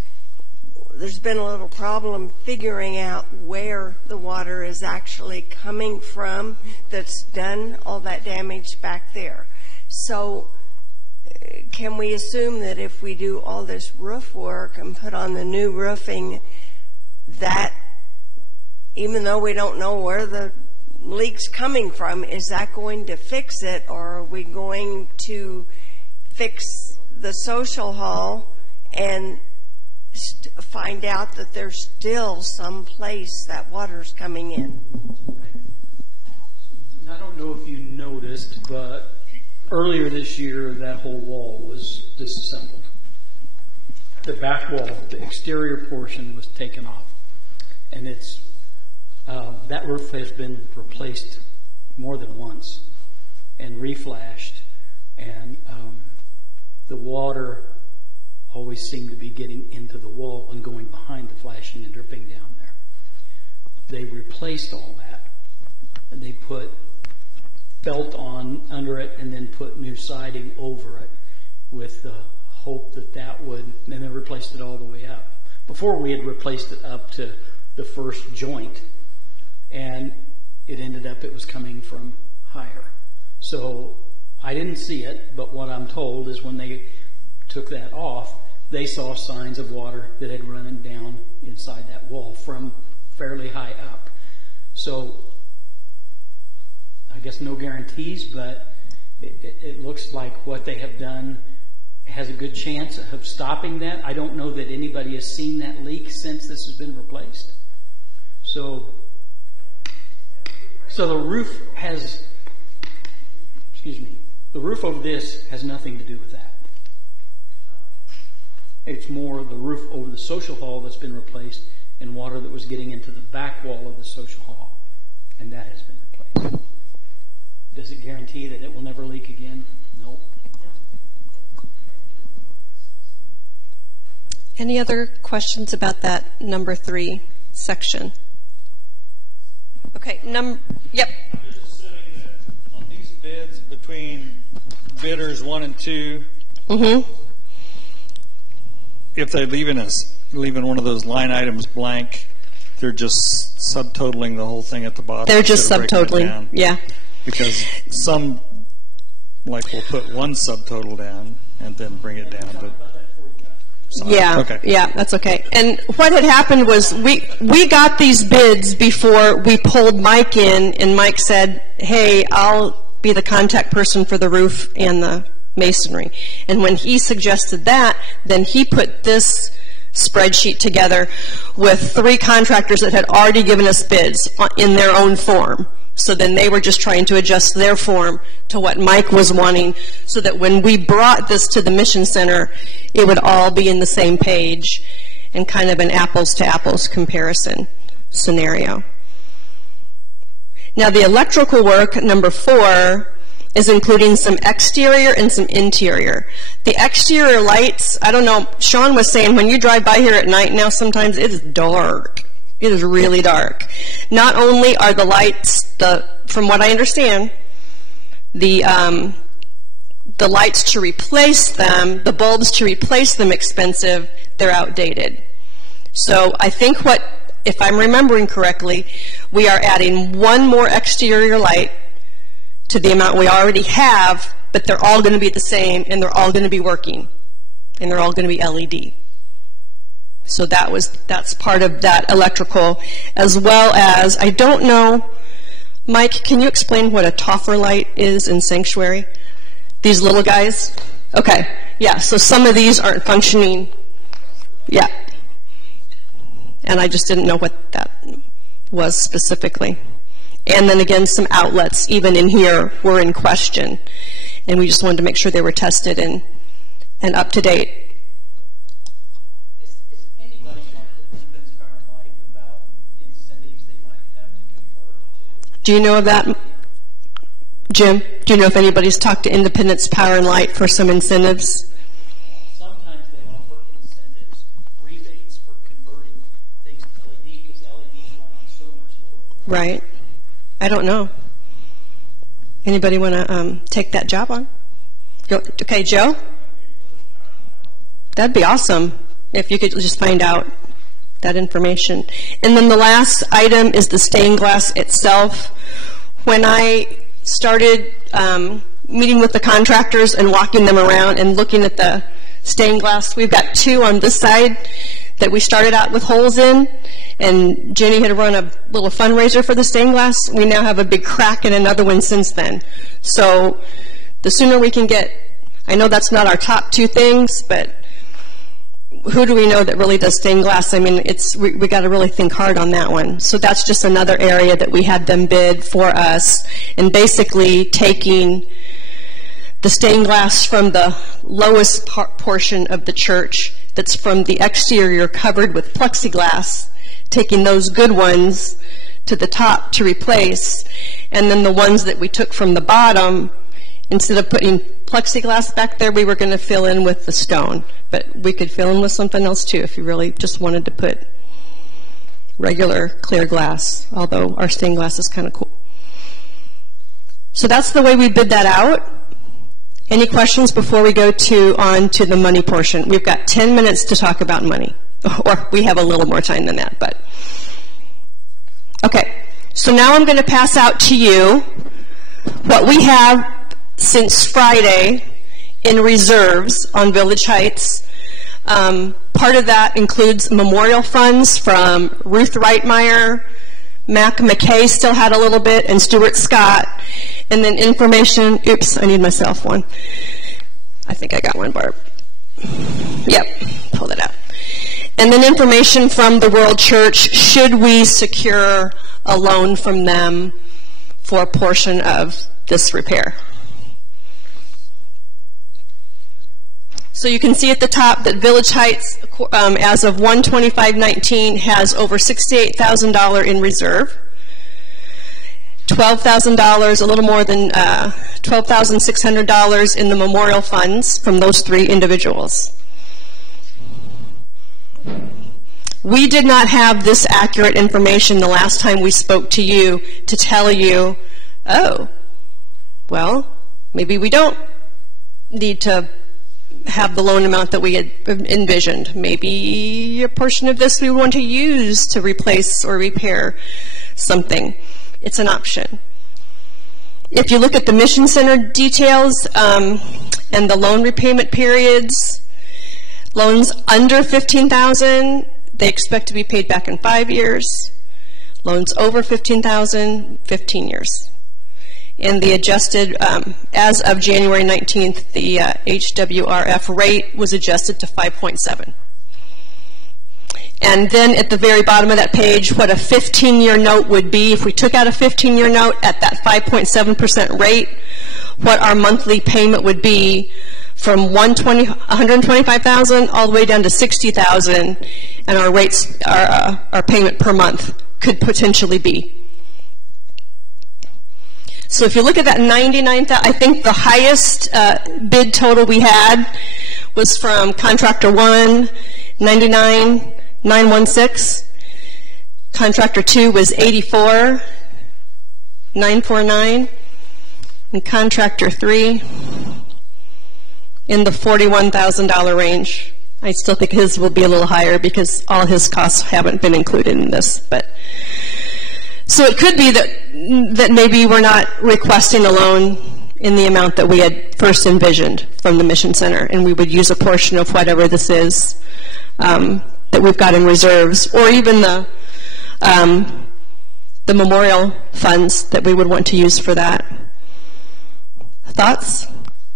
there's been a little problem figuring out where the water is actually coming from that's done all that damage back there. So can we assume that if we do all this roof work and put on the new roofing, that even though we don't know where the leak's coming from, is that going to fix it, or are we going to fix the social hall and find out that there's still some place that water's coming in? I don't know if you noticed, but earlier this year that whole wall was disassembled. The back wall, the exterior portion, was taken off, and that roof has been replaced more than once and reflashed, and the water always seemed to be getting into the wall and going behind the flashing and dripping down there. They replaced all that, and they put felt on under it and then put new siding over it with the hope that would, and then replaced it all the way up. Before, we had replaced it up to the first joint, and it was coming from higher. So I didn't see it, but what I'm told is when they took that off, they saw signs of water that had run down inside that wall from fairly high up. So I guess no guarantees, but it looks like what they have done has a good chance of stopping that. I don't know that anybody has seen that leak since this has been replaced. So the roof the roof over this has nothing to do with that. It's more the roof over the social hall that's been replaced and water that was getting into the back wall of the social hall, and that has been replaced. Does it guarantee that it will never leak again? No. Any other questions about that number 3 section? Okay, yep. Just saying that on these bids between bidders 1 and 2, if they're leaving one of those line items blank, they're just subtotaling the whole thing at the bottom. They're just subtotaling, yeah. Because some, will put one subtotal down and then bring it down, but yeah, okay. Yeah, that's okay. And what had happened was we got these bids before we pulled Mike in, and Mike said, hey, I'll be the contact person for the roof and the masonry. And when he suggested that, then he put this spreadsheet together with 3 contractors that had already given us bids in their own form. So then they were just trying to adjust their form to what Mike was wanting, so that when we brought this to the Mission Center, it would all be in the same page and kind of an apples to apples comparison scenario. Now the electrical work, number 4, is including some exterior and some interior. The exterior lights, I don't know, Sean was saying when you drive by here at night now, sometimes it is dark. It is really dark. Not only are the lights, from what I understand, the lights to replace them, the bulbs to replace them expensive, they're outdated. So I think if I'm remembering correctly, we are adding one more exterior light to the amount we already have, but they're all going to be the same, and they're all going to be working, and they're all going to be LED. So that's part of that electrical, as well as, I don't know, Mike, can you explain what a toffer light is in Sanctuary? These little guys? Okay, yeah, so some of these aren't functioning. Yeah. And I just didn't know what that was specifically. And then again, some outlets, even in here, were in question. And we just wanted to make sure they were tested and up to date. Has anybody talked to Independence Power and Light about incentives they might have to convert to? Do you know of that, Jim? Do you know if anybody's talked to Independence Power and Light for some incentives? Sometimes they offer incentives, rebates for converting things to LED, because LEDs run on so much lower. Right. I don't know. Anybody want to take that job on? Okay, Joe? That'd be awesome if you could just find out that information. And then the last item is the stained glass itself. When I started meeting with the contractors and walking them around and looking at the stained glass, we've got 2 on this side that we started out with holes in, and Jenny had run a little fundraiser for the stained glass. We now have a big crack in another one since then. So the sooner we can get, I know that's not our top 2 things, but who do we know that really does stained glass? I mean, we got to really think hard on that one. So that's just another area that we had them bid for us, and basically taking the stained glass from the lowest portion of the church that's from the exterior covered with plexiglass, taking those good ones to the top to replace, and then the ones that we took from the bottom, instead of putting plexiglass back there, we were going to fill in with the stone. But we could fill in with something else too if you really just wanted to put regular clear glass, although our stained glass is kind of cool. So that's the way we bid that out. Any questions before we go on to the money portion? We've got 10 minutes to talk about money. Or we have a little more time than that, but. Okay, so now I'm going to pass out to you what we have since Friday in reserves on Village Heights. Part of that includes memorial funds from Ruth Reitmeyer, Mac McKay still had a little bit, and Stuart Scott. And then information, oops, I need myself one. I think I got one, Barb. Yep, pull it out. And then information from the World Church, should we secure a loan from them for a portion of this repair. So you can see at the top that Village Heights, as of 1/25/19, has over $68,000 in reserve. $12,000, a little more than $12,600 in the memorial funds from those 3 individuals. We did not have this accurate information the last time we spoke to you to tell you, oh, well, maybe we don't need to have the loan amount that we had envisioned. Maybe a portion of this we want to use to replace or repair something. It's an option. If you look at the Mission Center details and the loan repayment periods, loans under $15,000, they expect to be paid back in 5 years. Loans over $15,000, 15 years. And the adjusted, as of January 19th, the HWRF rate was adjusted to 5.7. And then at the very bottom of that page, what a 15-year note would be. If we took out a 15-year note at that 5.7% rate, what our monthly payment would be from $125,000 all the way down to $60,000, and our rates, our payment per month could potentially be. So if you look at that 99,000, I think the highest bid total we had was from contractor 1, 99,916. Contractor 2 was 84,949. And contractor 3 in the $41,000 range. I still think his will be a little higher because all his costs haven't been included in this. But so it could be that maybe we're not requesting a loan in the amount that we had first envisioned from the Mission Center, and we would use a portion of whatever this is that we've got in reserves, or even the memorial funds that we would want to use for that. Thoughts,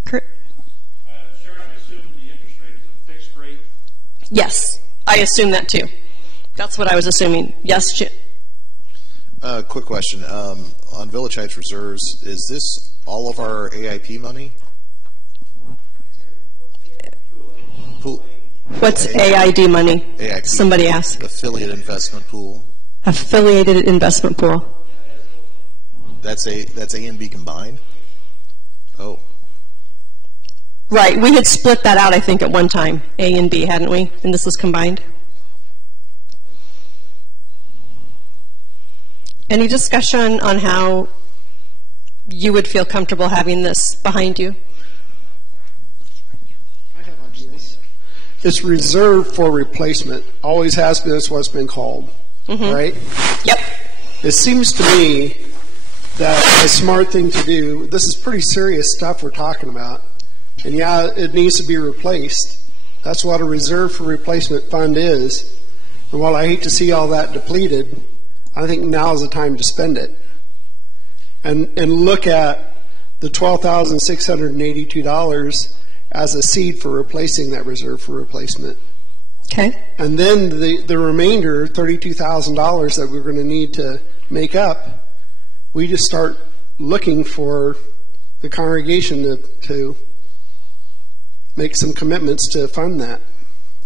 Kurt? Sharon, I assume the interest rate is a fixed rate? Yes, I assume that too. That's what I was assuming. Yes, Jim? Quick question. On Village Heights reserves, is this all of our AIP money? What's AID money? AIP. Somebody asked. Affiliate investment pool. Affiliated investment pool. That's A and B combined? Oh. Right. We had split that out, I think, at one time, A and B, hadn't we? And this was combined. Any discussion on how you would feel comfortable having this behind you? I have ideas. It's reserved for replacement. Always has been. That's what it's been called. Mm-hmm. Right? Yep. It seems to me that a smart thing to do, this is pretty serious stuff we're talking about, and yeah, it needs to be replaced. That's what a reserve for replacement fund is. And while I hate to see all that depleted, I think now is the time to spend it. And look at the $12,682 as a seed for replacing that reserve for replacement. Okay. And then the remainder, $32,000 that we're going to need to make up, we just start looking for the congregation to make some commitments to fund that.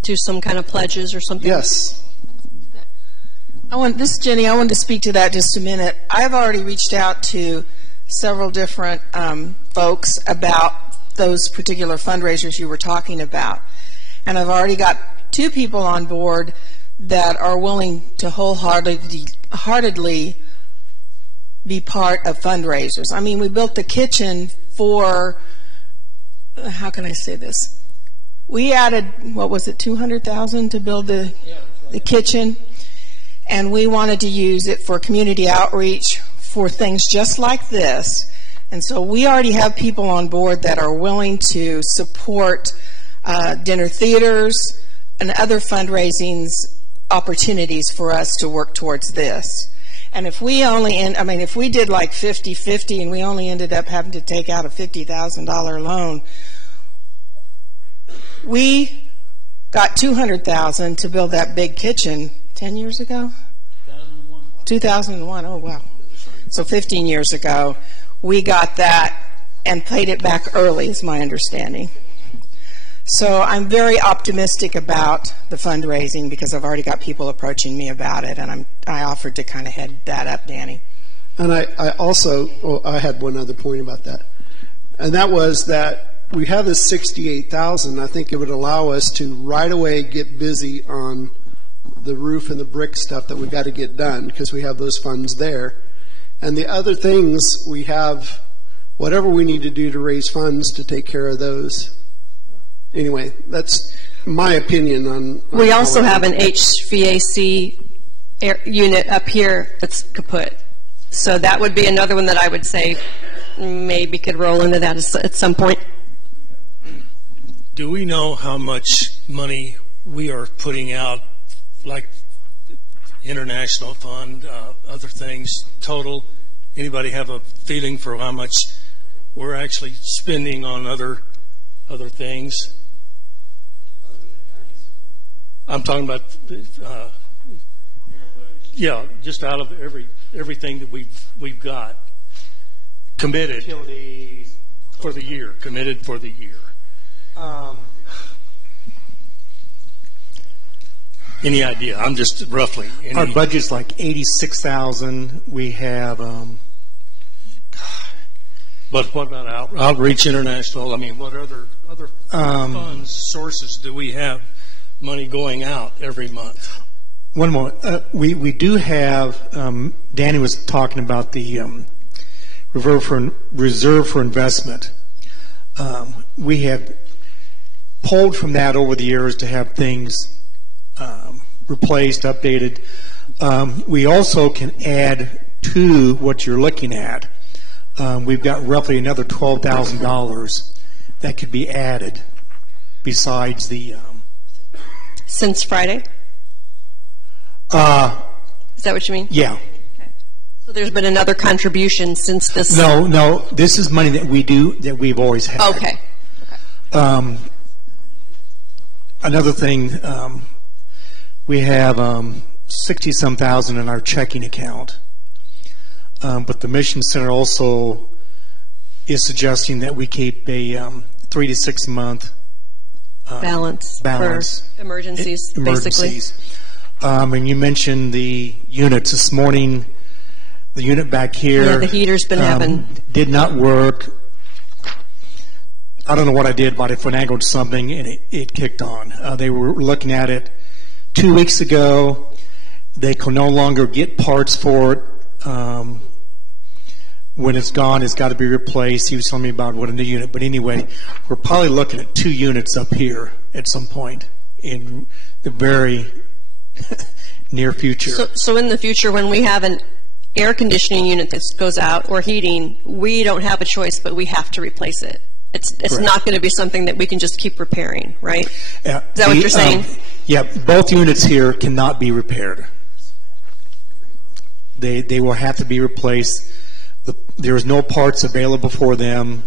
Do some kind of pledges or something? Yes. This is Jenny. I wanted to speak to that just a minute. I've already reached out to several different folks about those particular fundraisers you were talking about. And I've already got 2 people on board that are willing to wholeheartedly be part of fundraisers. I mean, we built the kitchen for, how can I say this? We added, what was it, $200,000 to build the kitchen, and we wanted to use it for community outreach for things just like this. And so we already have people on board that are willing to support dinner theaters and other fundraising opportunities for us to work towards this. And if we if we did like 50-50 and we only ended up having to take out a $50,000 loan, we got $200,000 to build that big kitchen 10 years ago? 2001. Oh, wow. So 15 years ago, we got that and paid it back early, is my understanding. So I'm very optimistic about the fundraising because I've already got people approaching me about it, and I offered to kind of head that up, Danny. And I had one other point about that, and that was that we have this $68,000. I think it would allow us to right away get busy on the roof and the brick stuff that we got to get done because we have those funds there. And the other things, we have whatever we need to do to raise funds to take care of those. Anyway, that's my opinion on we also have an HVAC unit up here that's kaput. So that would be another one that I would say maybe could roll into that at some point. Do we know how much money we are putting out, like international fund, other things, total? Anybody have a feeling for how much we're actually spending on other things? I'm talking about, yeah, just out of everything that we've got committed for the year. Committed for the year. Any idea? I'm just roughly. Our budget's like 86,000. We have. But what about Outreach International? I mean, what other funds, sources do we have money going out every month? One more. We do have. Danny was talking about the reserve for investment. We have pulled from that over the years to have things replaced, updated. We also can add to what you're looking at. We've got roughly another $12,000 that could be added besides the. Since Friday? Is that what you mean? Yeah. Okay. So there's been another contribution since this. No. This is money that we've always had. Okay. Another thing, we have 60-some thousand in our checking account. But the Mission Center also is suggesting that we keep a 3 to 6 month balance for emergencies, basically. And you mentioned the units this morning. The unit back here. Yeah, the heater's been having. Did not work. I don't know what I did, but I finagled something and it kicked on. They were looking at it 2 weeks ago. They can no longer get parts for it. When it's gone, it's got to be replaced. He was telling me about what a new unit. But anyway, we're probably looking at 2 units up here at some point in the very near future. So in the future, when we have an air conditioning unit that goes out or heating, we don't have a choice, but we have to replace it. It's not going to be something that we can just keep repairing, right? Is that what you're saying? Yeah, both units here cannot be repaired. They will have to be replaced. There is no parts available for them,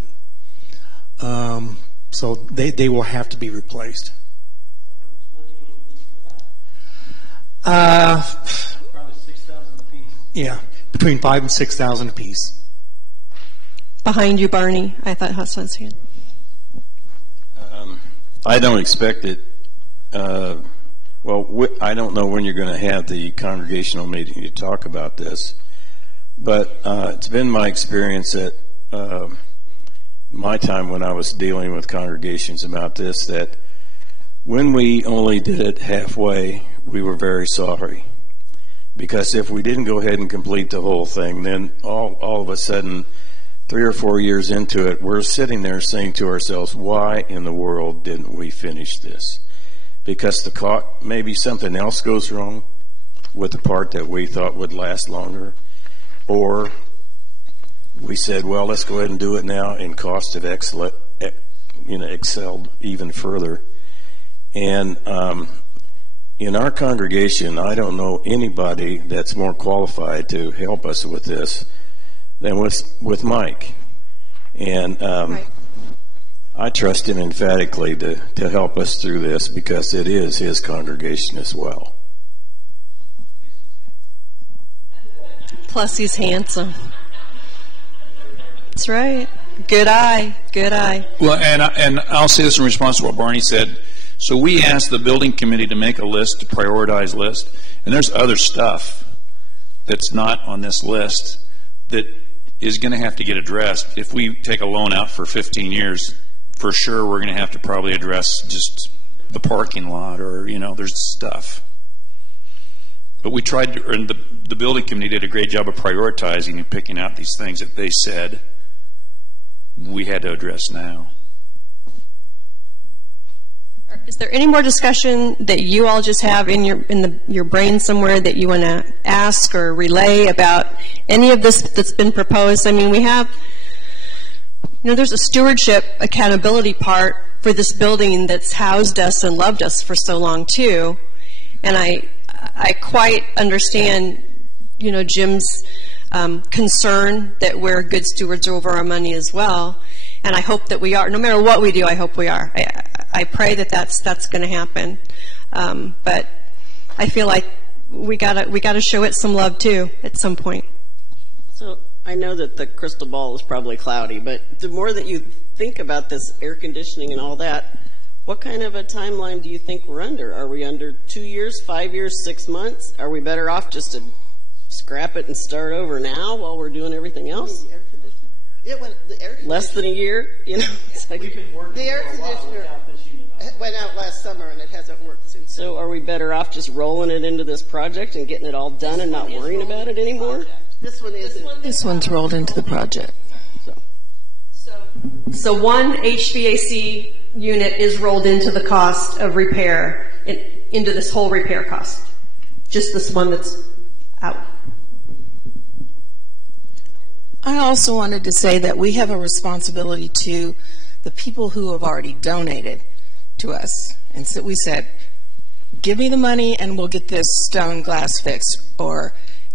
so they will have to be replaced. Probably 6,000 apiece. Yeah, between 5,000 and 6,000 apiece. Behind you, Barney. I thought Hassan's hand. I don't expect it. I don't know when you're going to have the congregational meeting to talk about this, but it's been my experience at my time when I was dealing with congregations about this that when we only did it halfway, we were very sorry. Because if we didn't go ahead and complete the whole thing, then all of a sudden, 3 or 4 years into it, we're sitting there saying to ourselves, why in the world didn't we finish this? Because maybe something else goes wrong with the part that we thought would last longer, or we said, well, let's go ahead and do it now, and cost have excelled even further. And in our congregation, I don't know anybody that's more qualified to help us with this than with Mike. And I trust him emphatically to help us through this because it is his congregation as well. Plus, he's handsome. That's right. Good eye. Good eye. Well, and I'll say this in response to what Barney said. So we asked the building committee to make a list, to prioritize list, and there's other stuff that's not on this list that is going to have to get addressed. If we take a loan out for 15 years, for sure we're going to have to probably address just the parking lot or, there's stuff. But we tried to, and the building committee did a great job of prioritizing and picking out these things that they said we had to address now. Is there any more discussion that you all just have in your brain somewhere that you want to ask or relay about any of this that's been proposed? I mean, we have, there's a stewardship accountability part for this building that's housed us and loved us for so long too, and I quite understand, Jim's concern that we're good stewards over our money as well, and I hope that we are. No matter what we do, I hope we are. I pray that that's going to happen. But I feel like we gotta show it some love too at some point. So I know that the crystal ball is probably cloudy, but the more that you think about this air conditioning and all that, what kind of a timeline do you think we're under? Are we under 2 years, 5 years, 6 months? Are we better off just to scrap it and start over now while we're doing everything else? Less than a year, you know. It's like The air conditioner went out last summer and it hasn't worked since. So are we better off just rolling it into this project and getting it all done and not worrying about it anymore? This one isn't. This one's rolled into the project. So one HVAC unit is rolled into the cost of repair, into this whole repair cost. Just this one that's out. I also wanted to say that we have a responsibility to the people who have already donated to us. And so we said, give me the money and we'll get this stone glass fixed, or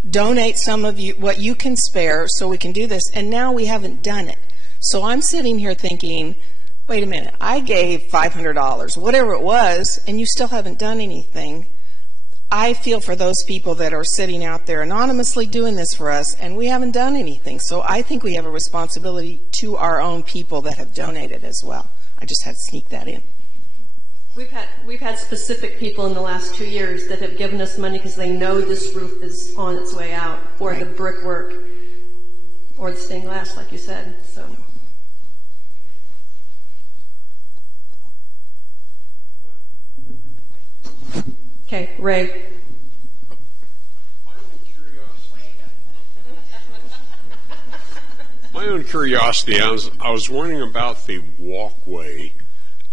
donate some of you what you can spare so we can do this. And now we haven't done it. So I'm sitting here thinking, wait a minute, I gave $500, whatever it was, and you still haven't done anything. I feel for those people that are sitting out there anonymously doing this for us, and we haven't done anything. So I think we have a responsibility to our own people that have donated as well. I just had to sneak that in. We've had specific people in the last 2 years that have given us money because they know this roof is on its way out, or the brickwork, or the stained glass, like you said. So. Okay, Ray. My own curiosity, I was wondering about the walkway,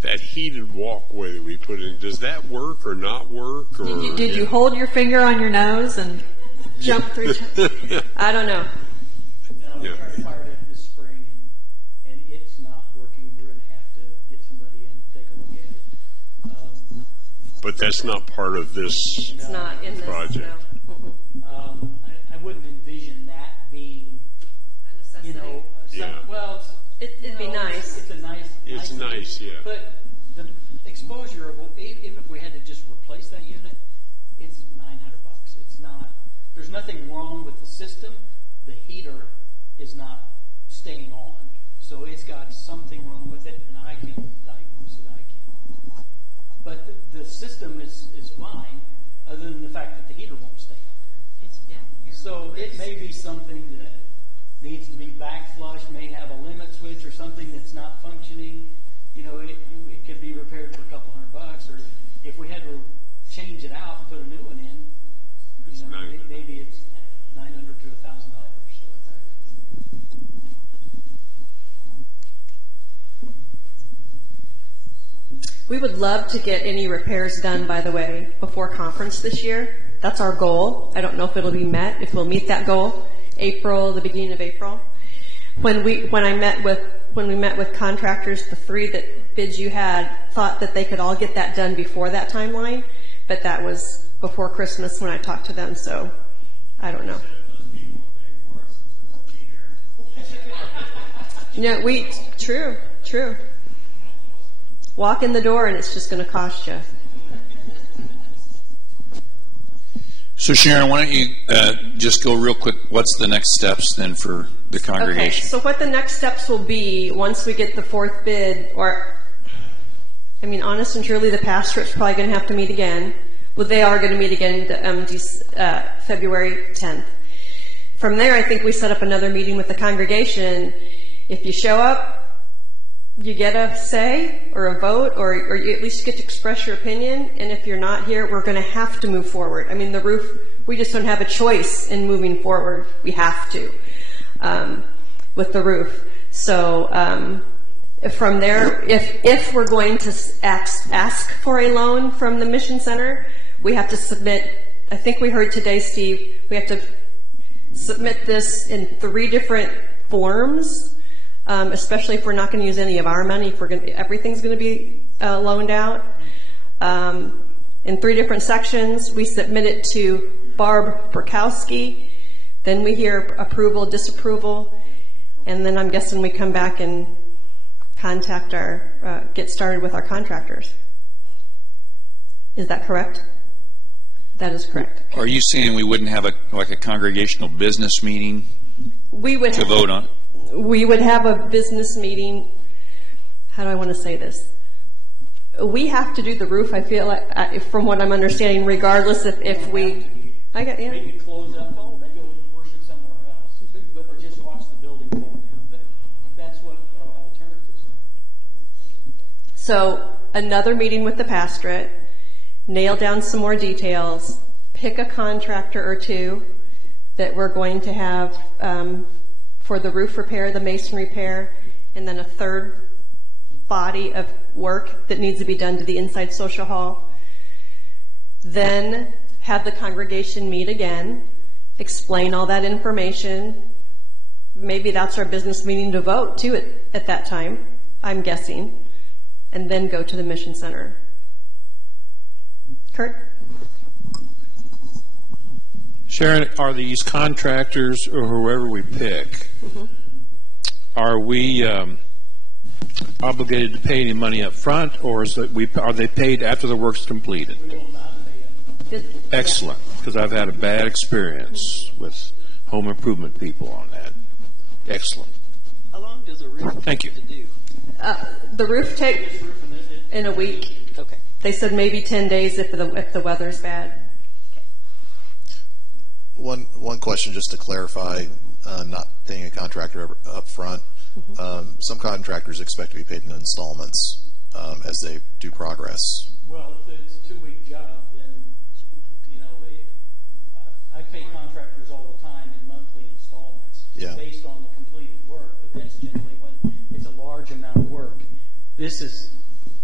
that heated walkway that we put in. Does that work or not work? Or did you hold your finger on your nose and jump through? I don't know. No, we tried to fire it up this spring, and it's not working. We're going to have to get somebody in to take a look at it. But that's not part of this it's not in project. This, no. I wouldn't envision that being, a necessity. you know, well, it'd be nice. It's a nice. It's nice, yeah. But the exposure of, even if we had to just replace that unit, it's $900. It's not. There's nothing wrong with the system. The heater is not staying on, so it's got something wrong with it, and I can't diagnose it. I can't. But the system is fine, other than the fact that the heater won't stay on. It's down here. So it may be something that needs to be backflush, may have a limit switch or something that's not functioning. You know, it could be repaired for a couple $100, or if we had to change it out and put a new one in, you know, maybe it's $900 to $1,000. We would love to get any repairs done, by the way, before conference this year. That's our goal. I don't know if it'll be met, if we'll meet that goal. The beginning of April. When we met with contractors, the 3 that bids you had thought that they could all get that done before that timeline, but that was before Christmas when I talked to them, so I don't know. No, true. Walk in the door and it's just going to cost you. So Sharon, why don't you just go real quick, what's the next steps then for the congregation? Okay, so what the next steps will be once we get the 4th bid, honest and truly, the pastorate's probably going to have to meet again. Well, they are going to meet again February 10th. From there, I think we set up another meeting with the congregation. If you show up, you get a say or a vote, or you at least get to express your opinion. And if you're not here, we're going to have to move forward. I mean, the roof, we just don't have a choice in moving forward. We have to with the roof. So from there, if we're going to ask for a loan from the Mission Center, we have to submit, I think we heard today, Steve, we have to submit this in 3 different forms. Especially if we're not going to use any of our money, everything's going to be loaned out. In 3 different sections, we submit it to Barb Burkowski. Then we hear approval, disapproval, and then I'm guessing we come back and contact get started with our contractors. Is that correct? That is correct. Are you saying we wouldn't have a congregational business meeting to vote on? We would have a business meeting. How do I want to say this? We have to do the roof, I feel like, from what I'm understanding, regardless if we... Maybe close up, go worship somewhere else, or just watch the building fall down. That's what our alternatives are. So, another meeting with the pastorate, nail down some more details, pick a contractor or two that we're going to have for the roof repair, the mason repair, and then a third body of work that needs to be done to the inside social hall. Then have the congregation meet again, explain all that information. Maybe that's our business meeting to vote too at that time, I'm guessing, and then go to the mission center. Kurt? Sharon, are these contractors or whoever we pick, are we obligated to pay any money up front, or are they paid after the work's completed? Excellent, because I've had a bad experience with home improvement people on that. Excellent. How long does a roof Thank you. to do? The roof takes in a week. Okay. They said maybe 10 days if the weather's bad. One question just to clarify, not paying a contractor up front. Some contractors expect to be paid in installments as they do progress. Well, if it's a 2-week job, then, I pay contractors all the time in monthly installments based on the completed work, but that's generally when it's a large amount of work. This is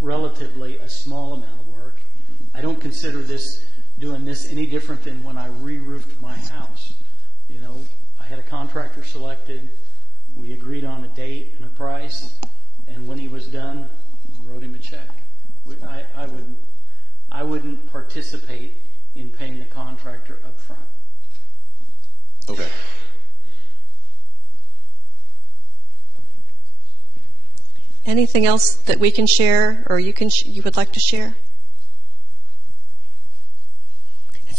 relatively a small amount of work. I don't consider doing this any different than when I re-roofed my house. I had a contractor selected, we agreed on a date and a price, and when he was done, we wrote him a check. I wouldn't participate in paying the contractor up front. Okay. Anything else that we can share or you would like to share?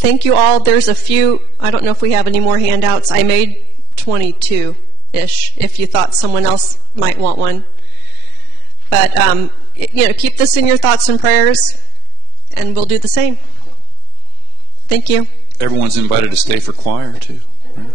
Thank you all. There's a few, I don't know if we have any more handouts. I made 22-ish if you thought someone else might want one. But, keep this in your thoughts and prayers, and we'll do the same. Thank you. Everyone's invited to stay for choir, too. Right?